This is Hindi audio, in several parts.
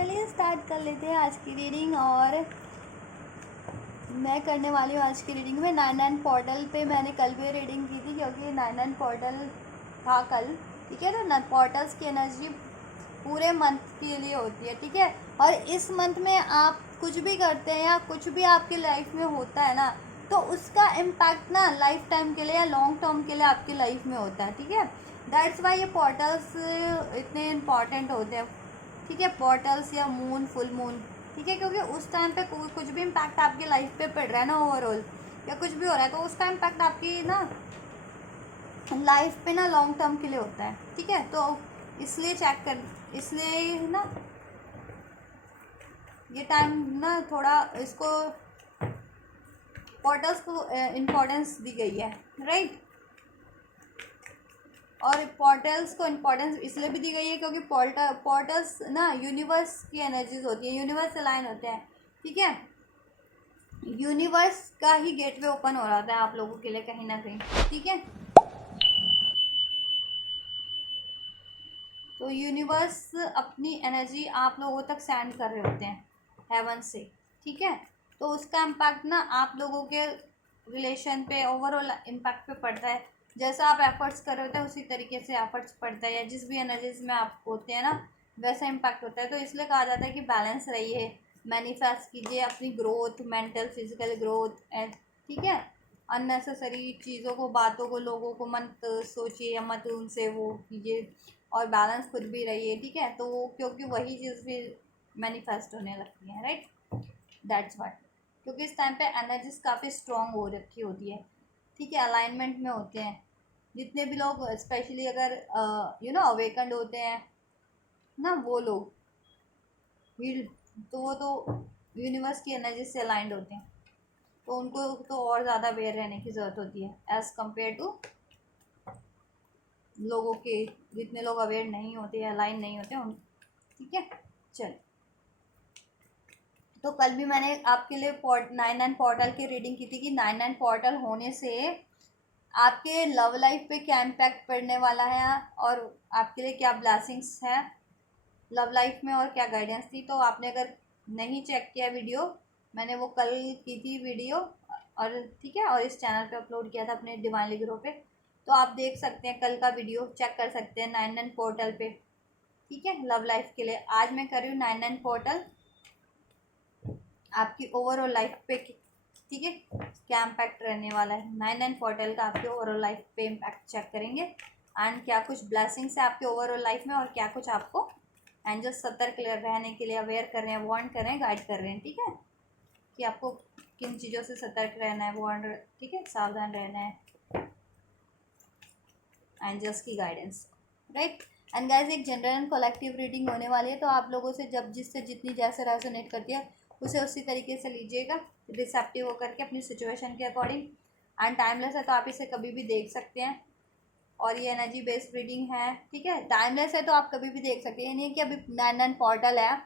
चलिए स्टार्ट कर लेते हैं आज की रीडिंग। और मैं करने वाली हूँ आज की रीडिंग में 99 पोर्टल पे। मैंने कल भी रीडिंग की थी क्योंकि 99 पोर्टल था कल, ठीक है। तो पोर्टल्स की एनर्जी पूरे मंथ के लिए होती है, ठीक है। और इस मंथ में आप कुछ भी करते हैं या कुछ भी आपकी लाइफ में होता है ना, तो उसका इम्पैक्ट ना लाइफ टाइम के लिए या लॉन्ग टर्म के लिए आपकी लाइफ में होता है, ठीक है। दैट्स वाई ये पोर्टल्स इतने इम्पॉर्टेंट होते हैं, ठीक है। पोर्टल्स या मून, फुल मून, ठीक है। क्योंकि उस टाइम पे कुछ भी इम्पैक्ट आपकी लाइफ पे पड़ रहा है ना, ओवरऑल या कुछ भी हो रहा है, तो उसका इम्पैक्ट आपकी ना लाइफ पे ना लॉन्ग टर्म के लिए होता है, ठीक है। तो इसलिए ना ये टाइम ना थोड़ा इसको पोर्टल्स को इम्पोर्टेंस दी गई है, राइट। और पोर्टल्स को इम्पोर्टेंस इसलिए भी दी गई है क्योंकि पोर्टल्स ना यूनिवर्स की एनर्जीज होती है, यूनिवर्स अलाइन होते हैं, ठीक है। यूनिवर्स का ही गेटवे ओपन हो रहा था आप लोगों के लिए कहीं ना कहीं, ठीक है। तो यूनिवर्स अपनी एनर्जी आप लोगों तक सेंड कर रहे होते हैं हेवन से, ठीक है। तो उसका इम्पैक्ट ना आप लोगों के रिलेशन पे, ओवरऑल इम्पैक्ट पे पड़ता है। जैसा आप एफर्ट्स कर रहे होते हैं उसी तरीके से एफर्ट्स पड़ता है, या जिस भी एनर्जीज में आप होते हैं ना वैसा इम्पैक्ट होता है। तो इसलिए कहा जाता है कि बैलेंस रहिए, मैनिफेस्ट कीजिए अपनी growth, mental physical growth, and ठीक है। अननेसेसरी चीज़ों को, बातों को, लोगों को मत सोचिए या मत उनसे वो कीजिए, और बैलेंस खुद भी रहिए, ठीक है। तो क्योंकि वही चीज़ फिर मैनिफेस्ट होने लगती है, राइट। दैट्स वाट, क्योंकि इस टाइम पे एनर्जीज काफ़ी स्ट्रॉन्ग हो रखी होती है, ठीक है। अलाइनमेंट में होते हैं जितने भी लोग, स्पेशली अगर अवेकंड होते हैं ना वो लोग, तो वो तो यूनिवर्स की एनर्जी से अलाइंड होते हैं, तो उनको तो और ज़्यादा अवेयर रहने की ज़रूरत होती है एज़ कम्पेयर टू लोगों के, जितने लोग अवेयर नहीं होते या अलाइन नहीं होते उन, ठीक है। चल, तो कल भी मैंने आपके लिए 99 पोर्टल की रीडिंग की थी कि 99 पोर्टल होने से आपके लव लाइफ पे क्या इम्पैक्ट पड़ने वाला है और आपके लिए क्या ब्लेसिंग्स है लव लाइफ में, और क्या गाइडेंस थी। तो आपने अगर नहीं चेक किया वीडियो, मैंने वो कल की थी वीडियो, और ठीक है, और इस चैनल पे अपलोड किया था अपने डिवाइनली ग्रो पे, तो आप देख सकते हैं कल का वीडियो, चेक कर सकते हैं 99 पोर्टल पे, ठीक है। लव लाइफ के लिए आज मैं कर रही हूँ 99 पोर्टल आपकी ओवरऑल लाइफ पे, ठीक है, क्या इम्पैक्ट रहने वाला है। 99 पोर्टल का आपके ओवरऑल लाइफ पे इम्पैक्ट चेक करेंगे, एंड क्या कुछ ब्लेसिंग्स है आपके ओवरऑल लाइफ में, और क्या कुछ आपको एंजल्स सतर्क रहने के लिए अवेयर कर रहे हैं, वार्न कर रहे हैं, गाइड कर रहे हैं, ठीक है, कि आपको किन चीज़ों से सतर्क रहना है, वार्न, ठीक है, सावधान रहना है, एंजल्स की गाइडेंस, राइट। एंड गाइज एक जनरल एंड कलेक्टिव रीडिंग होने वाली है, तो आप लोगों से जब जिससे जितनी जैसे रेजोनेट करती है उसे उसी तरीके से लीजिएगा, रिसेप्टिव होकर के अपनी सिचुएशन के अकॉर्डिंग। एंड टाइमलेस है तो आप इसे कभी भी देख सकते हैं, और ये एनर्जी बेस्ड रीडिंग है, ठीक है। टाइमलेस है तो आप कभी भी देख सकते हैं, नहीं है कि अभी 99 पोर्टल है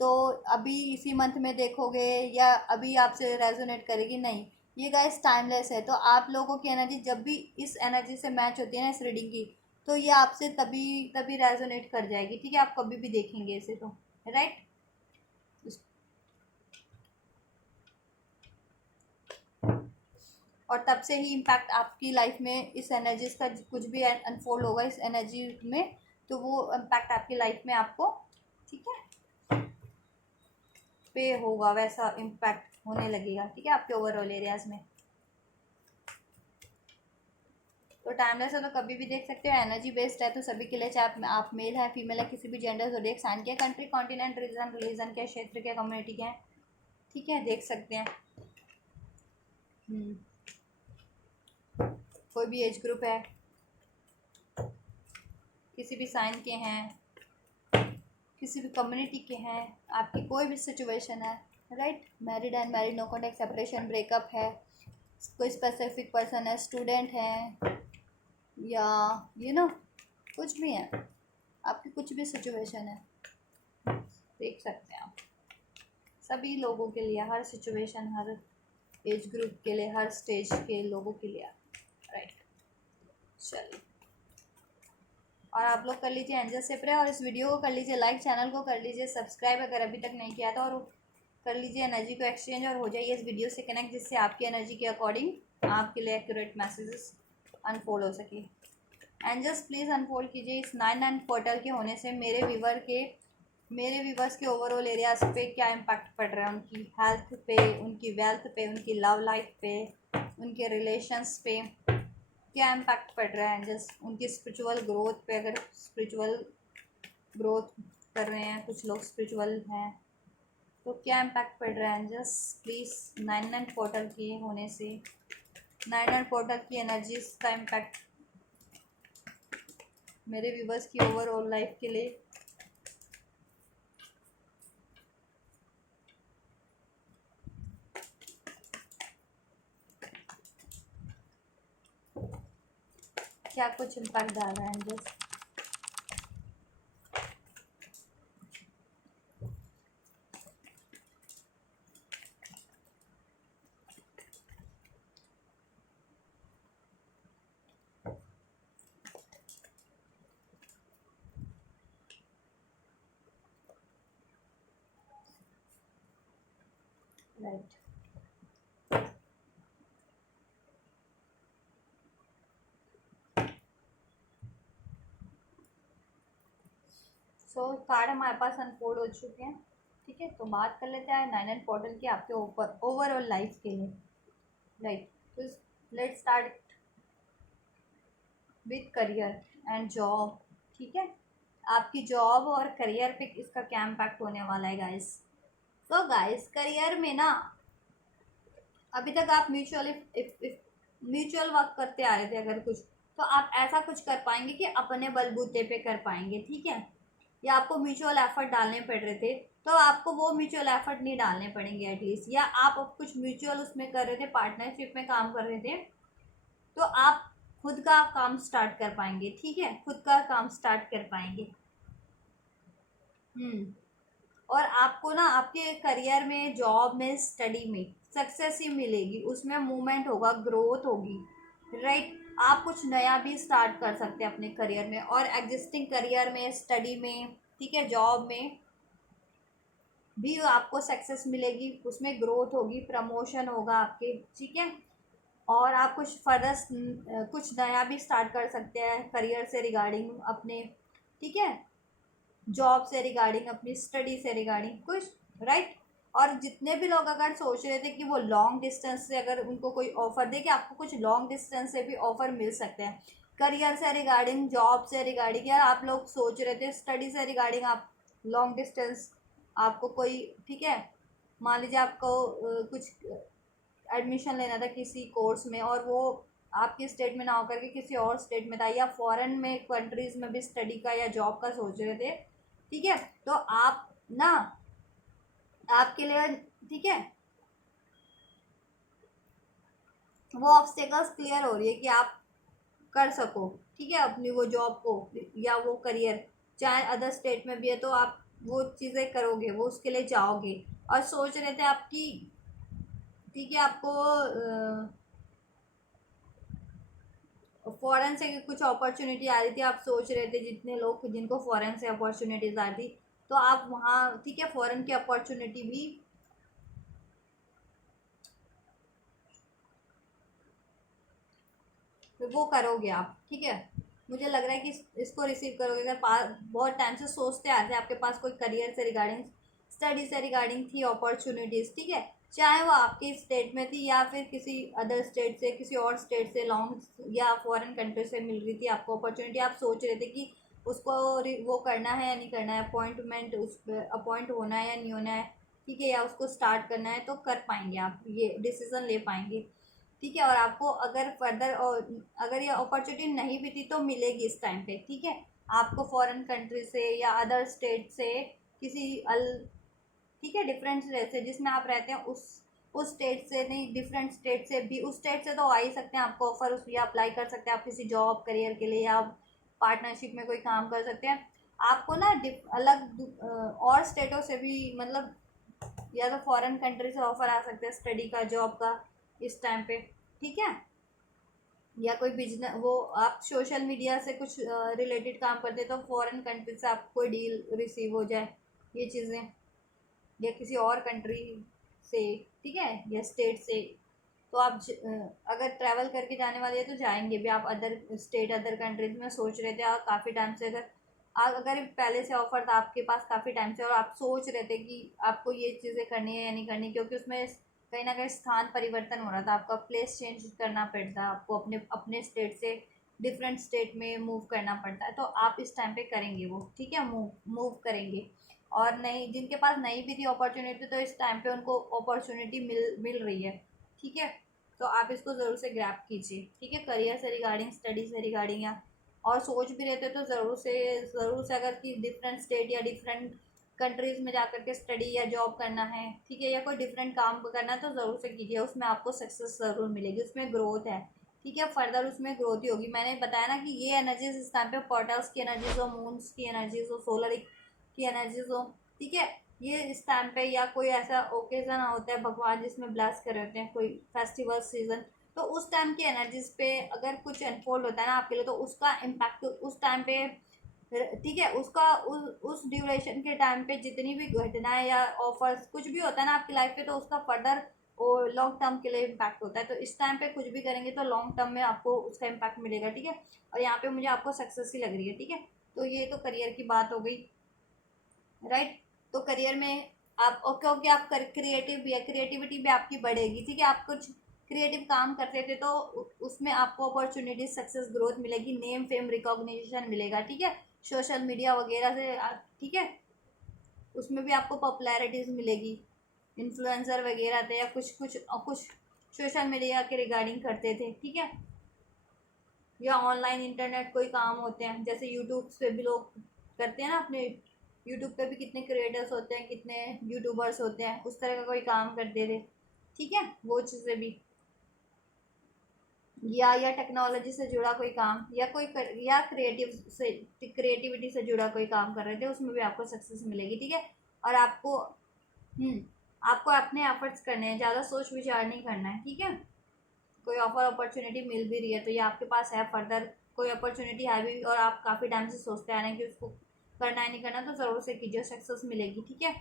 तो अभी इसी मंथ में देखोगे या अभी आपसे रेजोनेट करेगी, नहीं। ये गाइस टाइमलेस है, तो आप लोगों की एनर्जी जब भी इस एनर्जी से मैच होती है ना इस रीडिंग की, तो ये आपसे तभी तभी रेजोनेट कर जाएगी, ठीक है। आप कभी भी देखेंगे इसे तो, राइट। और तब से ही इम्पैक्ट आपकी लाइफ में इस एनर्जीज का कुछ भी अनफोल्ड होगा इस एनर्जी में, तो वो इम्पैक्ट आपकी लाइफ में आपको, ठीक है, पे होगा, वैसा इम्पैक्ट होने लगेगा, ठीक है, आपके ओवरऑल एरियाज में। तो टाइमलेस है तो कभी भी देख सकते हो, एनर्जी बेस्ड है तो सभी के लिए, चाहे आप मेल है, फीमेल है, किसी भी जेंडर, ज़ोडिएक साइन के, कंट्री, कॉन्टिनेंट, रीजन, रिलीजन के, क्षेत्र के, कम्युनिटी के हैं, ठीक है, देख सकते हैं। कोई भी एज ग्रुप है, किसी भी साइन के हैं, किसी भी कम्युनिटी के हैं, आपकी कोई भी सिचुएशन है, right. Married and married, no contact, separation, breakup है, कोई स्पेसिफिक पर्सन है, स्टूडेंट है, या कुछ भी है, आपकी कुछ भी सिचुएशन है, देख सकते हैं आप सभी लोगों के लिए, हर सिचुएशन, हर एज ग्रुप के लिए, हर स्टेज के लोगों के लिए, राइट। चलिए और आप लोग कर लीजिए एंजल से प्रे, और इस वीडियो को कर लीजिए लाइक, चैनल को कर लीजिए सब्सक्राइब अगर अभी तक नहीं किया था, और कर लीजिए एनर्जी को एक्सचेंज और हो जाइए इस वीडियो से कनेक्ट, जिससे आपकी एनर्जी के अकॉर्डिंग आपके लिए एक्यूरेट मैसेजेस अनफोल्ड हो सके। एंजल्स प्लीज़ अनफोल्ड कीजिए इस 9/9 पोर्टल के होने से मेरे व्यूवर्स के ओवरऑल एरियाज पे क्या इम्पैक्ट पड़ रहा है, उनकी हेल्थ पे, उनकी वेल्थ पे, उनकी लव लाइफ पे, उनके रिलेशंस पे क्या इम्पैक्ट पड़ रहा है एंजल्स, उनकी स्पिरिचुअल ग्रोथ पे, अगर स्पिरिचुअल ग्रोथ कर रहे हैं कुछ लोग स्पिरिचुअल हैं तो क्या इम्पैक्ट पड़ रहा है एंजल्स प्लीज़ 9/9 पोर्टल के होने से 9/9 पोर्टल की एनर्जीज का इम्पैक्ट मेरे व्यूवर्स की ओवरऑल लाइफ के लिए। क्या कुछ इम्पैक्ट डाल रहा है एंजल्स। राइट, सो कार्ड हमारे पास अनफोल्ड हो चुके हैं। ठीक है, तो बात कर लेते हैं 9/9 पोर्टल के आपके ऊपर ओवरऑल लाइफ के लिए। राइट, तो let's start with career and job. ठीक है, आपकी जॉब और करियर पे इसका क्या इम्पैक्ट होने वाला है गाइस। तो गाइस करियर में ना अभी तक आप म्यूचुअल वर्क करते आ रहे थे अगर कुछ, तो आप ऐसा कुछ कर पाएंगे कि अपने बलबूते पे कर पाएंगे। ठीक है, या आपको म्यूचुअल एफर्ट डालने पड़ रहे थे तो आपको वो म्यूचुअल एफर्ट नहीं डालने पड़ेंगे एटलीस्ट, या आप अब कुछ म्यूचुअल उसमें कर रहे थे, पार्टनरशिप में काम कर रहे थे, तो आप खुद का काम स्टार्ट कर पाएंगे। ठीक है, खुद का काम स्टार्ट कर पाएंगे। और आपको ना आपके करियर में, जॉब में, स्टडी में सक्सेस ही मिलेगी, उसमें मूवमेंट होगा, ग्रोथ होगी। राइट, आप कुछ नया भी स्टार्ट कर सकते हैं अपने करियर में, और एग्जिस्टिंग करियर में, स्टडी में, ठीक है, जॉब में भी आपको सक्सेस मिलेगी, उसमें ग्रोथ होगी, प्रमोशन होगा आपके। ठीक है, और आप कुछ फर्दर कुछ नया भी स्टार्ट कर सकते हैं करियर से रिगार्डिंग अपने। ठीक है, जॉब से रिगार्डिंग, अपनी स्टडी से रिगार्डिंग कुछ। राइट, और जितने भी लोग अगर सोच रहे थे कि वो लॉन्ग डिस्टेंस से अगर उनको कोई ऑफर दे कि आपको कुछ लॉन्ग डिस्टेंस से भी ऑफर मिल सकते हैं करियर से रिगार्डिंग, जॉब से रिगार्डिंग, या आप लोग सोच रहे थे स्टडी से रिगार्डिंग आप लॉन्ग डिस्टेंस आपको कोई, ठीक है, मान लीजिए आपको कुछ एडमिशन लेना था किसी कोर्स में और वो आपके स्टेट में ना होकर के किसी और स्टेट में था, या फॉरेन में कंट्रीज़ में भी स्टडी का या जॉब का सोच रहे थे। ठीक है, तो आप ना आपके लिए, ठीक है, वो ऑब्स्टेकल्स क्लियर हो रही है कि आप कर सको। ठीक है, अपनी वो जॉब को या वो करियर चाहे अदर स्टेट में भी है तो आप वो चीज़ें करोगे, वो उसके लिए जाओगे। और सोच रहे थे आपकी, ठीक है, आपको फॉरेन से कुछ अपॉर्चुनिटी आ रही थी, आप सोच रहे थे, जितने लोग जिनको फॉरेन से अपॉर्चुनिटीज आ रही थी तो आप वहाँ, ठीक है, फॉरेन की अपॉर्चुनिटी भी वो करोगे आप। ठीक है, मुझे लग रहा है कि इसको रिसीव करोगे। अगर बहुत टाइम से सोचते आ रहे थे, आपके पास कोई करियर से रिगार्डिंग, स्टडी से रिगार्डिंग थी अपॉर्चुनिटीज़, ठीक है, चाहे वो आपके स्टेट में थी या फिर किसी अदर स्टेट से, किसी और स्टेट से, लॉन्ग या फॉरेन कंट्री से मिल रही थी आपको अपॉर्चुनिटी, आप सोच रहे थे कि उसको वो करना है या नहीं करना है, अपॉइंटमेंट उस अपॉइंट होना है या नहीं होना है, ठीक है, या उसको स्टार्ट करना है, तो कर पाएंगे आप, ये डिसीज़न ले पाएंगे। ठीक है, और आपको अगर फर्दर और अगर ये अपॉर्चुनिटी नहीं भी थी तो मिलेगी इस टाइम पे। ठीक है, आपको फॉरेन कंट्री से या अदर स्टेट से किसी ठीक है, डिफरेंट स्टेट से जिसमें आप रहते हैं उस स्टेट से नहीं, डिफरेंट स्टेट से भी, उस स्टेट से तो आ ही सकते हैं आपको ऑफर, उस लिए अप्लाई कर सकते हैं आप किसी जॉब करियर के लिए, या पार्टनरशिप में कोई काम कर सकते हैं। आपको ना अलग और स्टेटों से भी, मतलब या तो फॉरेन कंट्री से ऑफर आ सकते हैं स्टडी का, जॉब का इस टाइम पे। ठीक है, या कोई बिजनेस, वो आप सोशल मीडिया से कुछ रिलेटेड काम करते हैं तो फॉरेन कंट्री से आपको कोई डील रिसीव हो जाए, ये चीज़ें, या किसी और कंट्री से, ठीक है, या स्टेट से। तो आप अगर ट्रैवल करके जाने वाले हैं तो जाएंगे भी आप अदर स्टेट, अदर कंट्रीज में सोच रहे थे और काफ़ी टाइम से, अगर पहले से ऑफर था आपके पास काफ़ी टाइम से और आप सोच रहे थे कि आपको ये चीज़ें करनी है या नहीं करनी, क्योंकि उसमें कहीं ना कहीं स्थान परिवर्तन हो रहा था, आपका प्लेस चेंज करना पड़ता है, आपको अपने अपने स्टेट से डिफरेंट स्टेट में मूव करना पड़ता है, तो आप इस टाइम पे करेंगे वो, ठीक है, मूव मूव करेंगे। और नहीं, जिनके पास नहीं भी थी अपॉर्चुनिटी, तो इस टाइम पे उनको अपॉर्चुनिटी मिल मिल रही है, ठीक है। तो आप इसको ज़रूर से ग्रैब कीजिए, ठीक है, करियर से रिगार्डिंग, स्टडी से रिगार्डिंग, या और सोच भी रहते तो ज़रूर से अगर कि डिफरेंट स्टेट या डिफरेंट कंट्रीज़ में जा करके स्टडी या जॉब करना है, ठीक है, या कोई डिफरेंट काम करना है तो ज़रूर से कीजिए, उसमें आपको सक्सेस ज़रूर मिलेगी, उसमें ग्रोथ है, ठीक है, फर्दर उसमें ग्रोथ ही होगी। मैंने बताया ना कि ये एनर्जीज इस टाइम पे पोर्टल्स की एनर्जीज हो, मून्स की एनर्जीज हो, सोलर की एनर्जीज हो, ठीक है, ये इस टाइम पे, या कोई ऐसा ओकेजन होता है भगवान जिसमें ब्लेस कर होते हैं, कोई फेस्टिवल सीजन, तो उस टाइम की एनर्जीज पे अगर कुछ अनफोल्ड होता है ना आपके लिए, तो उसका इम्पैक्ट उस टाइम पे, ठीक है, उसका उस ड्यूरेशन के टाइम पे जितनी भी घटनाएं या ऑफर्स कुछ भी होता है ना आपकी लाइफ पे, तो उसका फर्दर और लॉन्ग टर्म के लिए इम्पैक्ट होता है, तो इस टाइम पे कुछ भी करेंगे तो लॉन्ग टर्म में आपको उसका इम्पैक्ट मिलेगा, ठीक है। और यहाँ पे मुझे आपको सक्सेस ही लग रही है, ठीक है। तो ये तो करियर की बात हो गई, राइट। तो करियर में आप, और क्योंकि आप क्रिएटिव भी है, क्रिएटिविटी भी आपकी बढ़ेगी, ठीक है, आप कुछ क्रिएटिव काम करते थे तो उसमें आपको अपॉर्चुनिटी, सक्सेस, ग्रोथ मिलेगी, नेम फेम रिकॉग्निशन मिलेगा, ठीक है, सोशल मीडिया वगैरह से, ठीक है, उसमें भी आपको पॉपुलैरिटीज मिलेगी, इन्फ्लुएंसर वगैरह थे या कुछ सोशल मीडिया के रिगार्डिंग करते थे, ठीक है, या ऑनलाइन इंटरनेट कोई काम होते हैं, जैसे यूट्यूब पे भी लोग करते हैं ना अपने, यूट्यूब पे भी कितने क्रिएटर्स होते हैं, कितने यूट्यूबर्स होते हैं, उस तरह का कोई काम करते थे, ठीक है, वो चीज़ें भी, या टेक्नोलॉजी से जुड़ा कोई काम, या या क्रिएटिविटी से जुड़ा कोई काम कर रहे थे, उसमें भी आपको सक्सेस मिलेगी, ठीक है। और आपको हम्म आपको अपने एफर्ट्स करने हैं, ज़्यादा सोच विचार नहीं करना है, ठीक है। कोई ऑफर अपॉर्चुनिटी मिल भी रही है तो ये आपके पास है, फर्दर कोई अपॉर्चुनिटी है भी और आप काफ़ी टाइम से सोचते आ रहे हैं कि उसको करना है नहीं करना, तो ज़रूर से कीजिए, सक्सेस मिलेगी, ठीक है,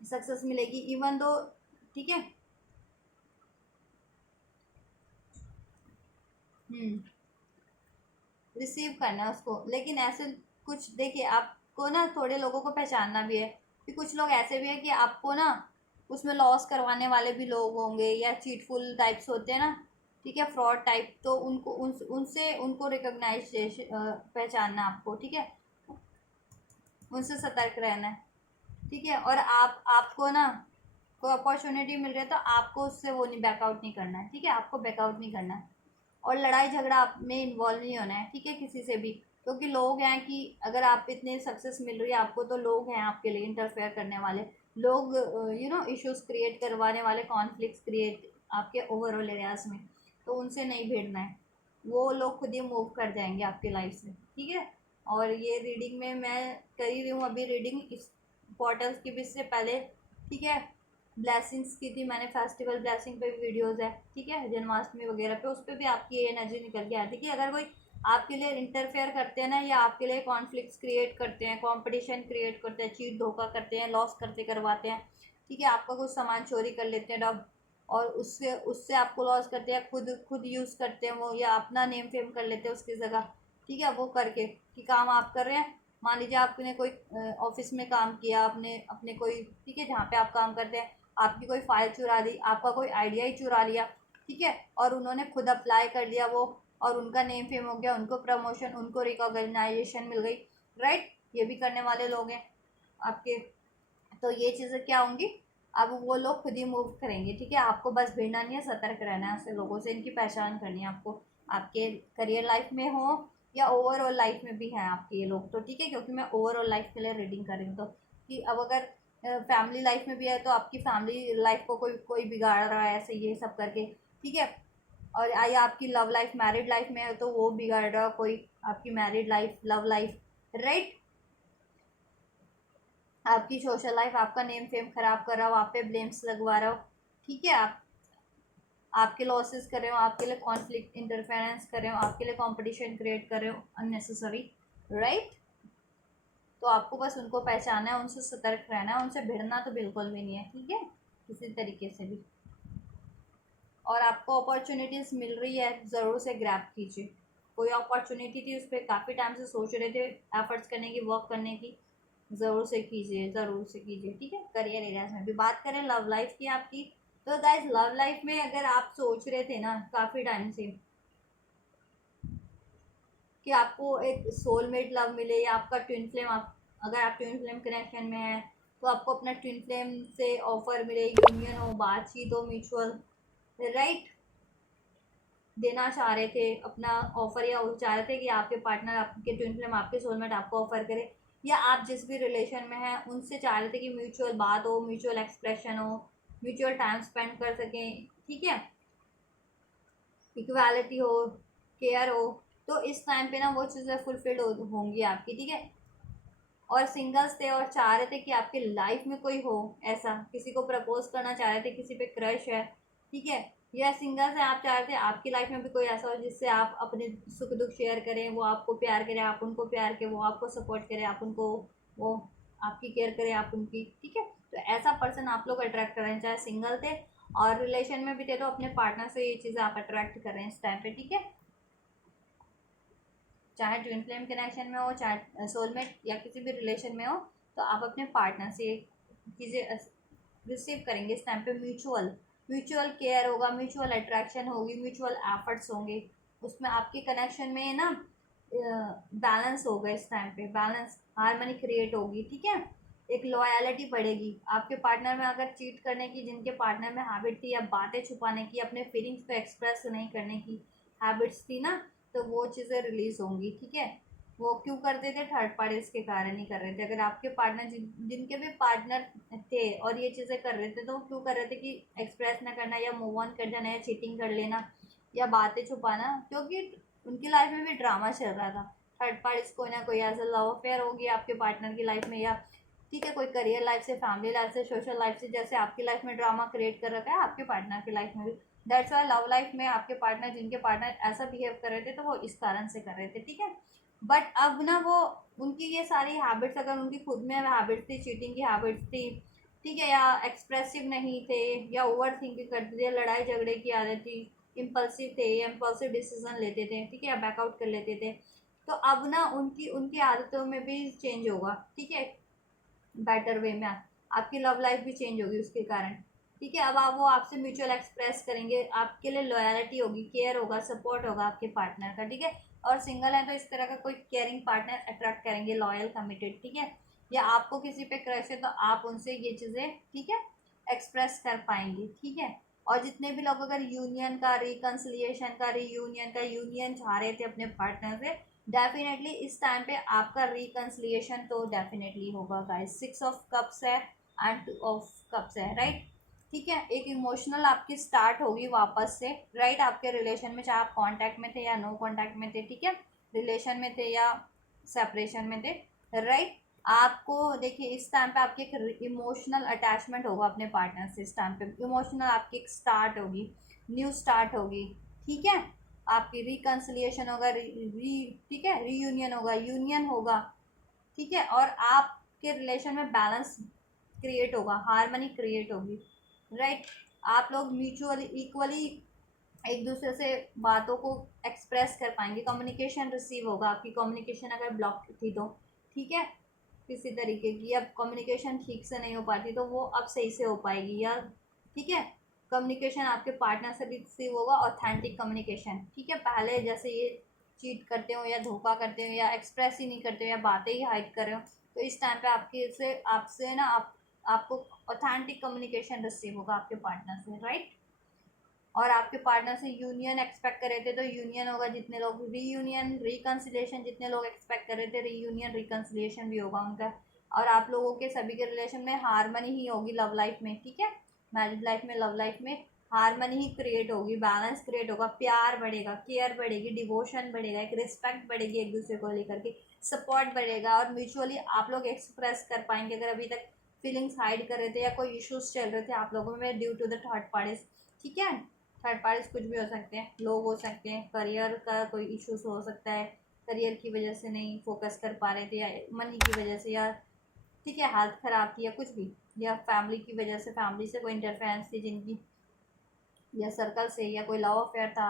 सक्सेस मिलेगी, इवन दो, ठीक है। हम्म रिसीव करना है उसको, लेकिन ऐसे कुछ देखिए, आपको ना थोड़े लोगों को पहचानना भी है कि कुछ लोग ऐसे भी है कि आपको ना उसमें लॉस करवाने वाले भी लोग होंगे, या चीटफुल टाइप्स होते हैं ना, ठीक है, फ्रॉड टाइप, तो उनसे उनको रिकॉग्नाइजेशन पहचानना आपको, ठीक है, उनसे सतर्क रहना है, ठीक है। और आपको ना कोई अपॉर्चुनिटी मिल रही है तो आपको उससे वो नहीं, बैकआउट नहीं करना है, ठीक है, आपको बैकआउट नहीं करना है, और लड़ाई झगड़ा आप में इन्वॉल्व नहीं होना है, ठीक है, किसी से भी, क्योंकि लोग हैं कि अगर आप इतने सक्सेस मिल रही है आपको, तो लोग हैं आपके लिए इंटरफेयर करने वाले लोग, इश्यूज क्रिएट करवाने वाले, कॉन्फ्लिक्ट्स क्रिएट आपके ओवरऑल एरियाज में, तो उनसे नहीं भिड़ना है, वो लोग खुद ही मूव कर जाएंगे आपकी लाइफ से, ठीक है। और ये रीडिंग में मैं कर ही रही हूँ अभी, रीडिंग इस पोर्टल्स की भी से पहले, ठीक है, ब्लेसिंग्स की थी मैंने, फेस्टिवल ब्लेसिंग पे भी वीडियोस है, ठीक है, जन्माष्टमी वगैरह पे, उस पर भी आपकी ये एनर्जी निकल के आती है कि अगर कोई आपके लिए इंटरफेयर करते हैं ना, या आपके लिए कॉन्फ्लिक्ट्स क्रिएट करते हैं, कंपटीशन क्रिएट करते हैं, चीट धोखा करते हैं, लॉस करते करवाते हैं, ठीक है, आपका कुछ सामान चोरी कर लेते हैं डब, और उससे उससे आपको लॉस करते हैं, खुद खुद यूज़ करते हैं वो, या अपना नेम फेम कर लेते हैं उसकी जगह, ठीक है, वो करके कि काम आप कर रहे हैं, मान लीजिए आपने कोई ऑफिस में काम किया, आपने अपने कोई, ठीक है, जहाँ पे आप काम करते हैं, आपकी कोई फाइल चुरा ली, आपका कोई आइडिया ही चुरा लिया, ठीक है, और उन्होंने खुद अप्लाई कर लिया वो, और उनका नेम फेम हो गया, उनको प्रमोशन, उनको रिकॉग्नाइजेशन मिल गई, राइट, ये भी करने वाले लोग हैं आपके। तो ये चीज़ें क्या होंगी, अब वो लोग खुद ही मूव करेंगे, ठीक है, आपको बस भिड़ना नहीं है, सतर्क रहना है ऐसे लोगों से, इनकी पहचान करनी है आपको, आपके करियर लाइफ में हो या ओवरऑल लाइफ में भी हैं आपके ये लोग, तो ठीक है, क्योंकि मैं ओवरऑल लाइफ के लिए रीडिंग कर रही हूँ, तो कि अब अगर फैमिली लाइफ में भी है तो आपकी फैमिली लाइफ को कोई कोई बिगाड़ रहा है ऐसे ये सब करके, ठीक है, और या आपकी लव लाइफ, मैरिड लाइफ में है तो वो बिगाड़ रहा है कोई, आपकी married life, love life, right, आपकी सोशल लाइफ, आपका नेम फेम खराब कर रहा हो, आप पे ब्लेम्स लगवा रहा हो, ठीक है, आप आपके लॉसेस कर रहे हो, आपके लिए कॉन्फ्लिक्ट इंटरफेरेंस कर रहे हो, आपके लिए कंपटीशन क्रिएट कर रहे हो अननेसेसरी, राइट। तो आपको बस उनको पहचाना है, उनसे सतर्क रहना है, उनसे भिड़ना तो बिल्कुल भी नहीं है, ठीक है, किसी तरीके से भी। और आपको अपॉर्चुनिटीज मिल रही है, ज़रूर से ग्रैब कीजिए। कोई अपॉर्चुनिटी थी, उस पर काफ़ी टाइम से सोच रहे थे एफर्ट्स करने की, वर्क करने की, ज़रूर से कीजिए, ज़रूर से कीजिए, ठीक है। करियर एरियाज में भी बात करें लव लाइफ की आपकी, तो गाइज लव लाइफ में अगर आप सोच रहे थे ना काफ़ी टाइम से कि आपको एक सोलमेट लव मिले या आपका ट्विन फ्लेम, आप अगर आप ट्विन फ्लेम कनेक्शन में हैं तो आपको अपना ट्विन फ्लेम से ऑफर मिले, यूनियन हो, बातचीत हो, म्यूचुअल, राइट, देना चाह रहे थे अपना ऑफर, या वो चाह रहे थे कि आपके पार्टनर, आपके ट्विन फ्लेम, आपके सोलमेट आपको ऑफर करे, या आप जिस भी रिलेशन में हैं उनसे चाह रहे थे कि म्यूचुअल बात हो, म्यूचुअल एक्सप्रेशन हो, म्यूचुअल टाइम स्पेंड कर सकें, ठीक है, इक्वालिटी हो, केयर हो। तो इस टाइम पे ना वो चीज़ें फुलफिल्ड होंगी आपकी, ठीक है। और सिंगल्स थे और चाह रहे थे कि आपके लाइफ में कोई हो ऐसा, किसी को प्रपोज करना चाह रहे थे, किसी पे क्रश है, ठीक है, या सिंगल्स हैं, आप चाह रहे थे आपकी लाइफ में भी कोई ऐसा हो जिससे आप अपने सुख दुख शेयर करें, वो आपको प्यार करे, आप उनको प्यार करें, वो आपको सपोर्ट करे, आप उनको, वो आपकी केयर करें, आप उनकी, ठीक है। तो ऐसा पर्सन आप लोग अट्रैक्ट कर रहे हैं, चाहे सिंगल थे और रिलेशन में भी थे, तो अपने पार्टनर से ये चीज़ें आप अट्रैक्ट कर रहे हैं इस टाइम पे, ठीक है। चाहे ट्विन फ्लेम कनेक्शन में हो, चाहे सोलमेट या किसी भी रिलेशन में हो, तो आप अपने पार्टनर से चीज़ें रिसीव करेंगे इस टाइम पे। म्यूचुअल म्यूचुअल केयर होगा, म्यूचुअल अट्रैक्शन होगी, म्यूचुअल एफर्ट्स होंगे, उसमें आपके कनेक्शन में ना बैलेंस होगा इस टाइम पे, बैलेंस, हारमोनी क्रिएट होगी, ठीक है। एक लॉयलिटी बढ़ेगी आपके पार्टनर में, अगर चीट करने की जिनके पार्टनर में हैबिट थी, या बातें छुपाने की, अपने फीलिंग्स को एक्सप्रेस नहीं करने की हैबिट्स थी ना, तो वो चीज़ें रिलीज होंगी, ठीक है। वो क्यों करते थे, थर्ड पार्टीज के कारण ही कर रहे थे। अगर आपके पार्टनर जिनके भी पार्टनर थे और ये चीज़ें कर रहे थे, तो क्यों कर रहे थे कि एक्सप्रेस ना करना, या मूव ऑन कर जाना, या चीटिंग कर लेना, या बातें छुपाना, क्योंकि उनकी लाइफ में भी ड्रामा चल रहा था। थर्ड पार्टीज कोई ना कोई ऐसा लव अफेयर होगी आपके पार्टनर की लाइफ में, या ठीक है कोई करियर लाइफ से, फैमिली लाइफ से, सोशल लाइफ से, जैसे आपकी लाइफ में ड्रामा क्रिएट कर रखा है आपके पार्टनर की लाइफ में भी। दैट्स वाई लव लाइफ में आपके पार्टनर, जिनके पार्टनर ऐसा बिहेव कर रहे थे, तो वो इस कारण से कर रहे थे, ठीक है। बट अब ना वो, उनकी ये सारी हैबिट्स, अगर उनकी खुद में हैबिट्स थी, चीटिंग की हैबिट्स थी, ठीक है, या एक्सप्रेसिव नहीं थे, या ओवर थिंकिंग करते थे, लड़ाई झगड़े की आदत थी, इम्पल्सिव थे, या इम्पल्सिव डिसीजन लेते थे, ठीक है, या बैकआउट कर लेते थे, तो अब ना उनकी उनकी आदतों में भी चेंज होगा, ठीक है, बेटर वे में आपकी लव लाइफ भी चेंज होगी उसके कारण, ठीक है। अब आप, वो आपसे म्यूचुअल एक्सप्रेस करेंगे, आपके लिए लॉयलिटी होगी, केयर होगा, सपोर्ट होगा आपके पार्टनर का, ठीक है। और सिंगल है तो इस तरह का कोई केयरिंग पार्टनर अट्रैक्ट करेंगे, लॉयल, कमिटेड, ठीक है। या आपको किसी पे क्रश है तो आप उनसे ये चीज़ें, ठीक है, एक्सप्रेस कर पाएंगे, ठीक है। और जितने भी लोग अगर यूनियन का, रिकन्सिलिएशन का, रीयूनियन का यूनियन चाह रहे थे अपने पार्टनर से, डेफिनेटली इस टाइम पे आपका रिकन्सिलिएशन तो डेफिनेटली होगा गाइस। 6 ऑफ कप्स है एंड 2 ऑफ कप्स है, राइट, ठीक है। एक इमोशनल आपकी स्टार्ट होगी वापस से, राइट, आपके रिलेशन में, चाहे आप कांटेक्ट में थे या नो कांटेक्ट में थे, ठीक है, रिलेशन में थे या सेपरेशन में थे, राइट। आपको देखिए इस टाइम पे आपकी एक इमोशनल अटैचमेंट होगा अपने पार्टनर से, इस टाइम पे इमोशनल आपकी एक स्टार्ट होगी, न्यू स्टार्ट होगी, ठीक है। आपकी रिकन्सिलिएशन होगा, ठीक है, रीयूनियन होगा, यूनियन होगा, ठीक है। और आपके रिलेशन में बैलेंस क्रिएट होगा, हारमोनी क्रिएट होगी, राइट। आप लोग म्यूचुअली, इक्वली एक दूसरे से बातों को एक्सप्रेस कर पाएंगे, कम्युनिकेशन रिसीव होगा, आपकी कम्युनिकेशन अगर ब्लॉक थी तो, ठीक है, किसी तरीके की अब कम्युनिकेशन ठीक से नहीं हो पाती, तो वो अब सही से हो पाएगी, या ठीक है, कम्युनिकेशन आपके पार्टनर से भी रिसीव होगा, ऑथेंटिक कम्युनिकेशन, ठीक है। पहले जैसे ये चीट करते हो, या धोखा करते हो, या एक्सप्रेस ही नहीं करते हो, या बातें ही हाइड कर रहे हो, तो इस टाइम पे आपके से, आपसे ना, आपको ऑथेंटिक कम्युनिकेशन रिसीव होगा आपके पार्टनर से, राइट। और आपके पार्टनर से यूनियन एक्सपेक्ट कर रहे थे तो यूनियन होगा, जितने लोग रीयूनियन, रिकन्सिलिएशन जितने लोग एक्सपेक्ट कर रहे थे, रीयूनियन, रिकन्सिलिएशन भी होगा उनका। और आप लोगों के सभी के रिलेशन में हारमनी ही होगी लव लाइफ में, ठीक है, मैरिज लाइफ में, लव लाइफ में हारमनी ही क्रिएट होगी, बैलेंस क्रिएट होगा, प्यार बढ़ेगा, केयर बढ़ेगी, डिवोशन बढ़ेगा, एक रिस्पेक्ट बढ़ेगी एक दूसरे को लेकर के, सपोर्ट बढ़ेगा, और म्यूचुअली आप लोग एक्सप्रेस कर पाएंगे। अगर अभी तक फीलिंग्स हाइड कर रहे थे, या कोई इश्यूज चल रहे थे आप लोगों में due to the third parties, ठीक है, थर्ड पार्टीज कुछ भी हो सकते हैं, लोग हो सकते हैं, करियर का कोई इश्यूज हो सकता है, करियर की वजह से नहीं फोकस कर पा रहे थे, या मनी की वजह से, या ठीक है हेल्थ ख़राब थी, या कुछ भी, या फैमिली की वजह से, फैमिली से कोई इंटरफेरेंस थी जिनकी, या सर्कल से, या कोई लव अफेयर था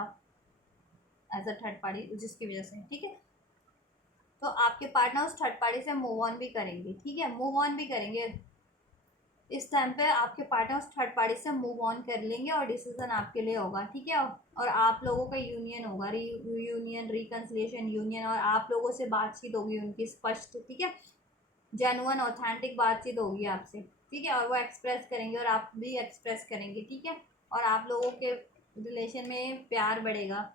एज अ थर्ड पार्टी जिसकी वजह से, ठीक है। तो आपके पार्टनर उस थर्ड पार्टी से मूव ऑन भी करेंगे, ठीक है, मूव ऑन भी करेंगे। इस टाइम पे आपके पार्टनर उस थर्ड पार्टी से मूव ऑन कर लेंगे और डिसीजन आपके लिए होगा, ठीक है। और आप लोगों का यूनियन होगा, यूनियन, रिकन्सिलिएशन, यूनियन, और आप लोगों से बातचीत होगी उनकी स्पष्ट, ठीक है, जेन्युइन ऑथेंटिक बातचीत होगी आपसे, ठीक है। और वो एक्सप्रेस करेंगे और आप भी एक्सप्रेस करेंगे, ठीक है। और आप लोगों के रिलेशन में प्यार बढ़ेगा,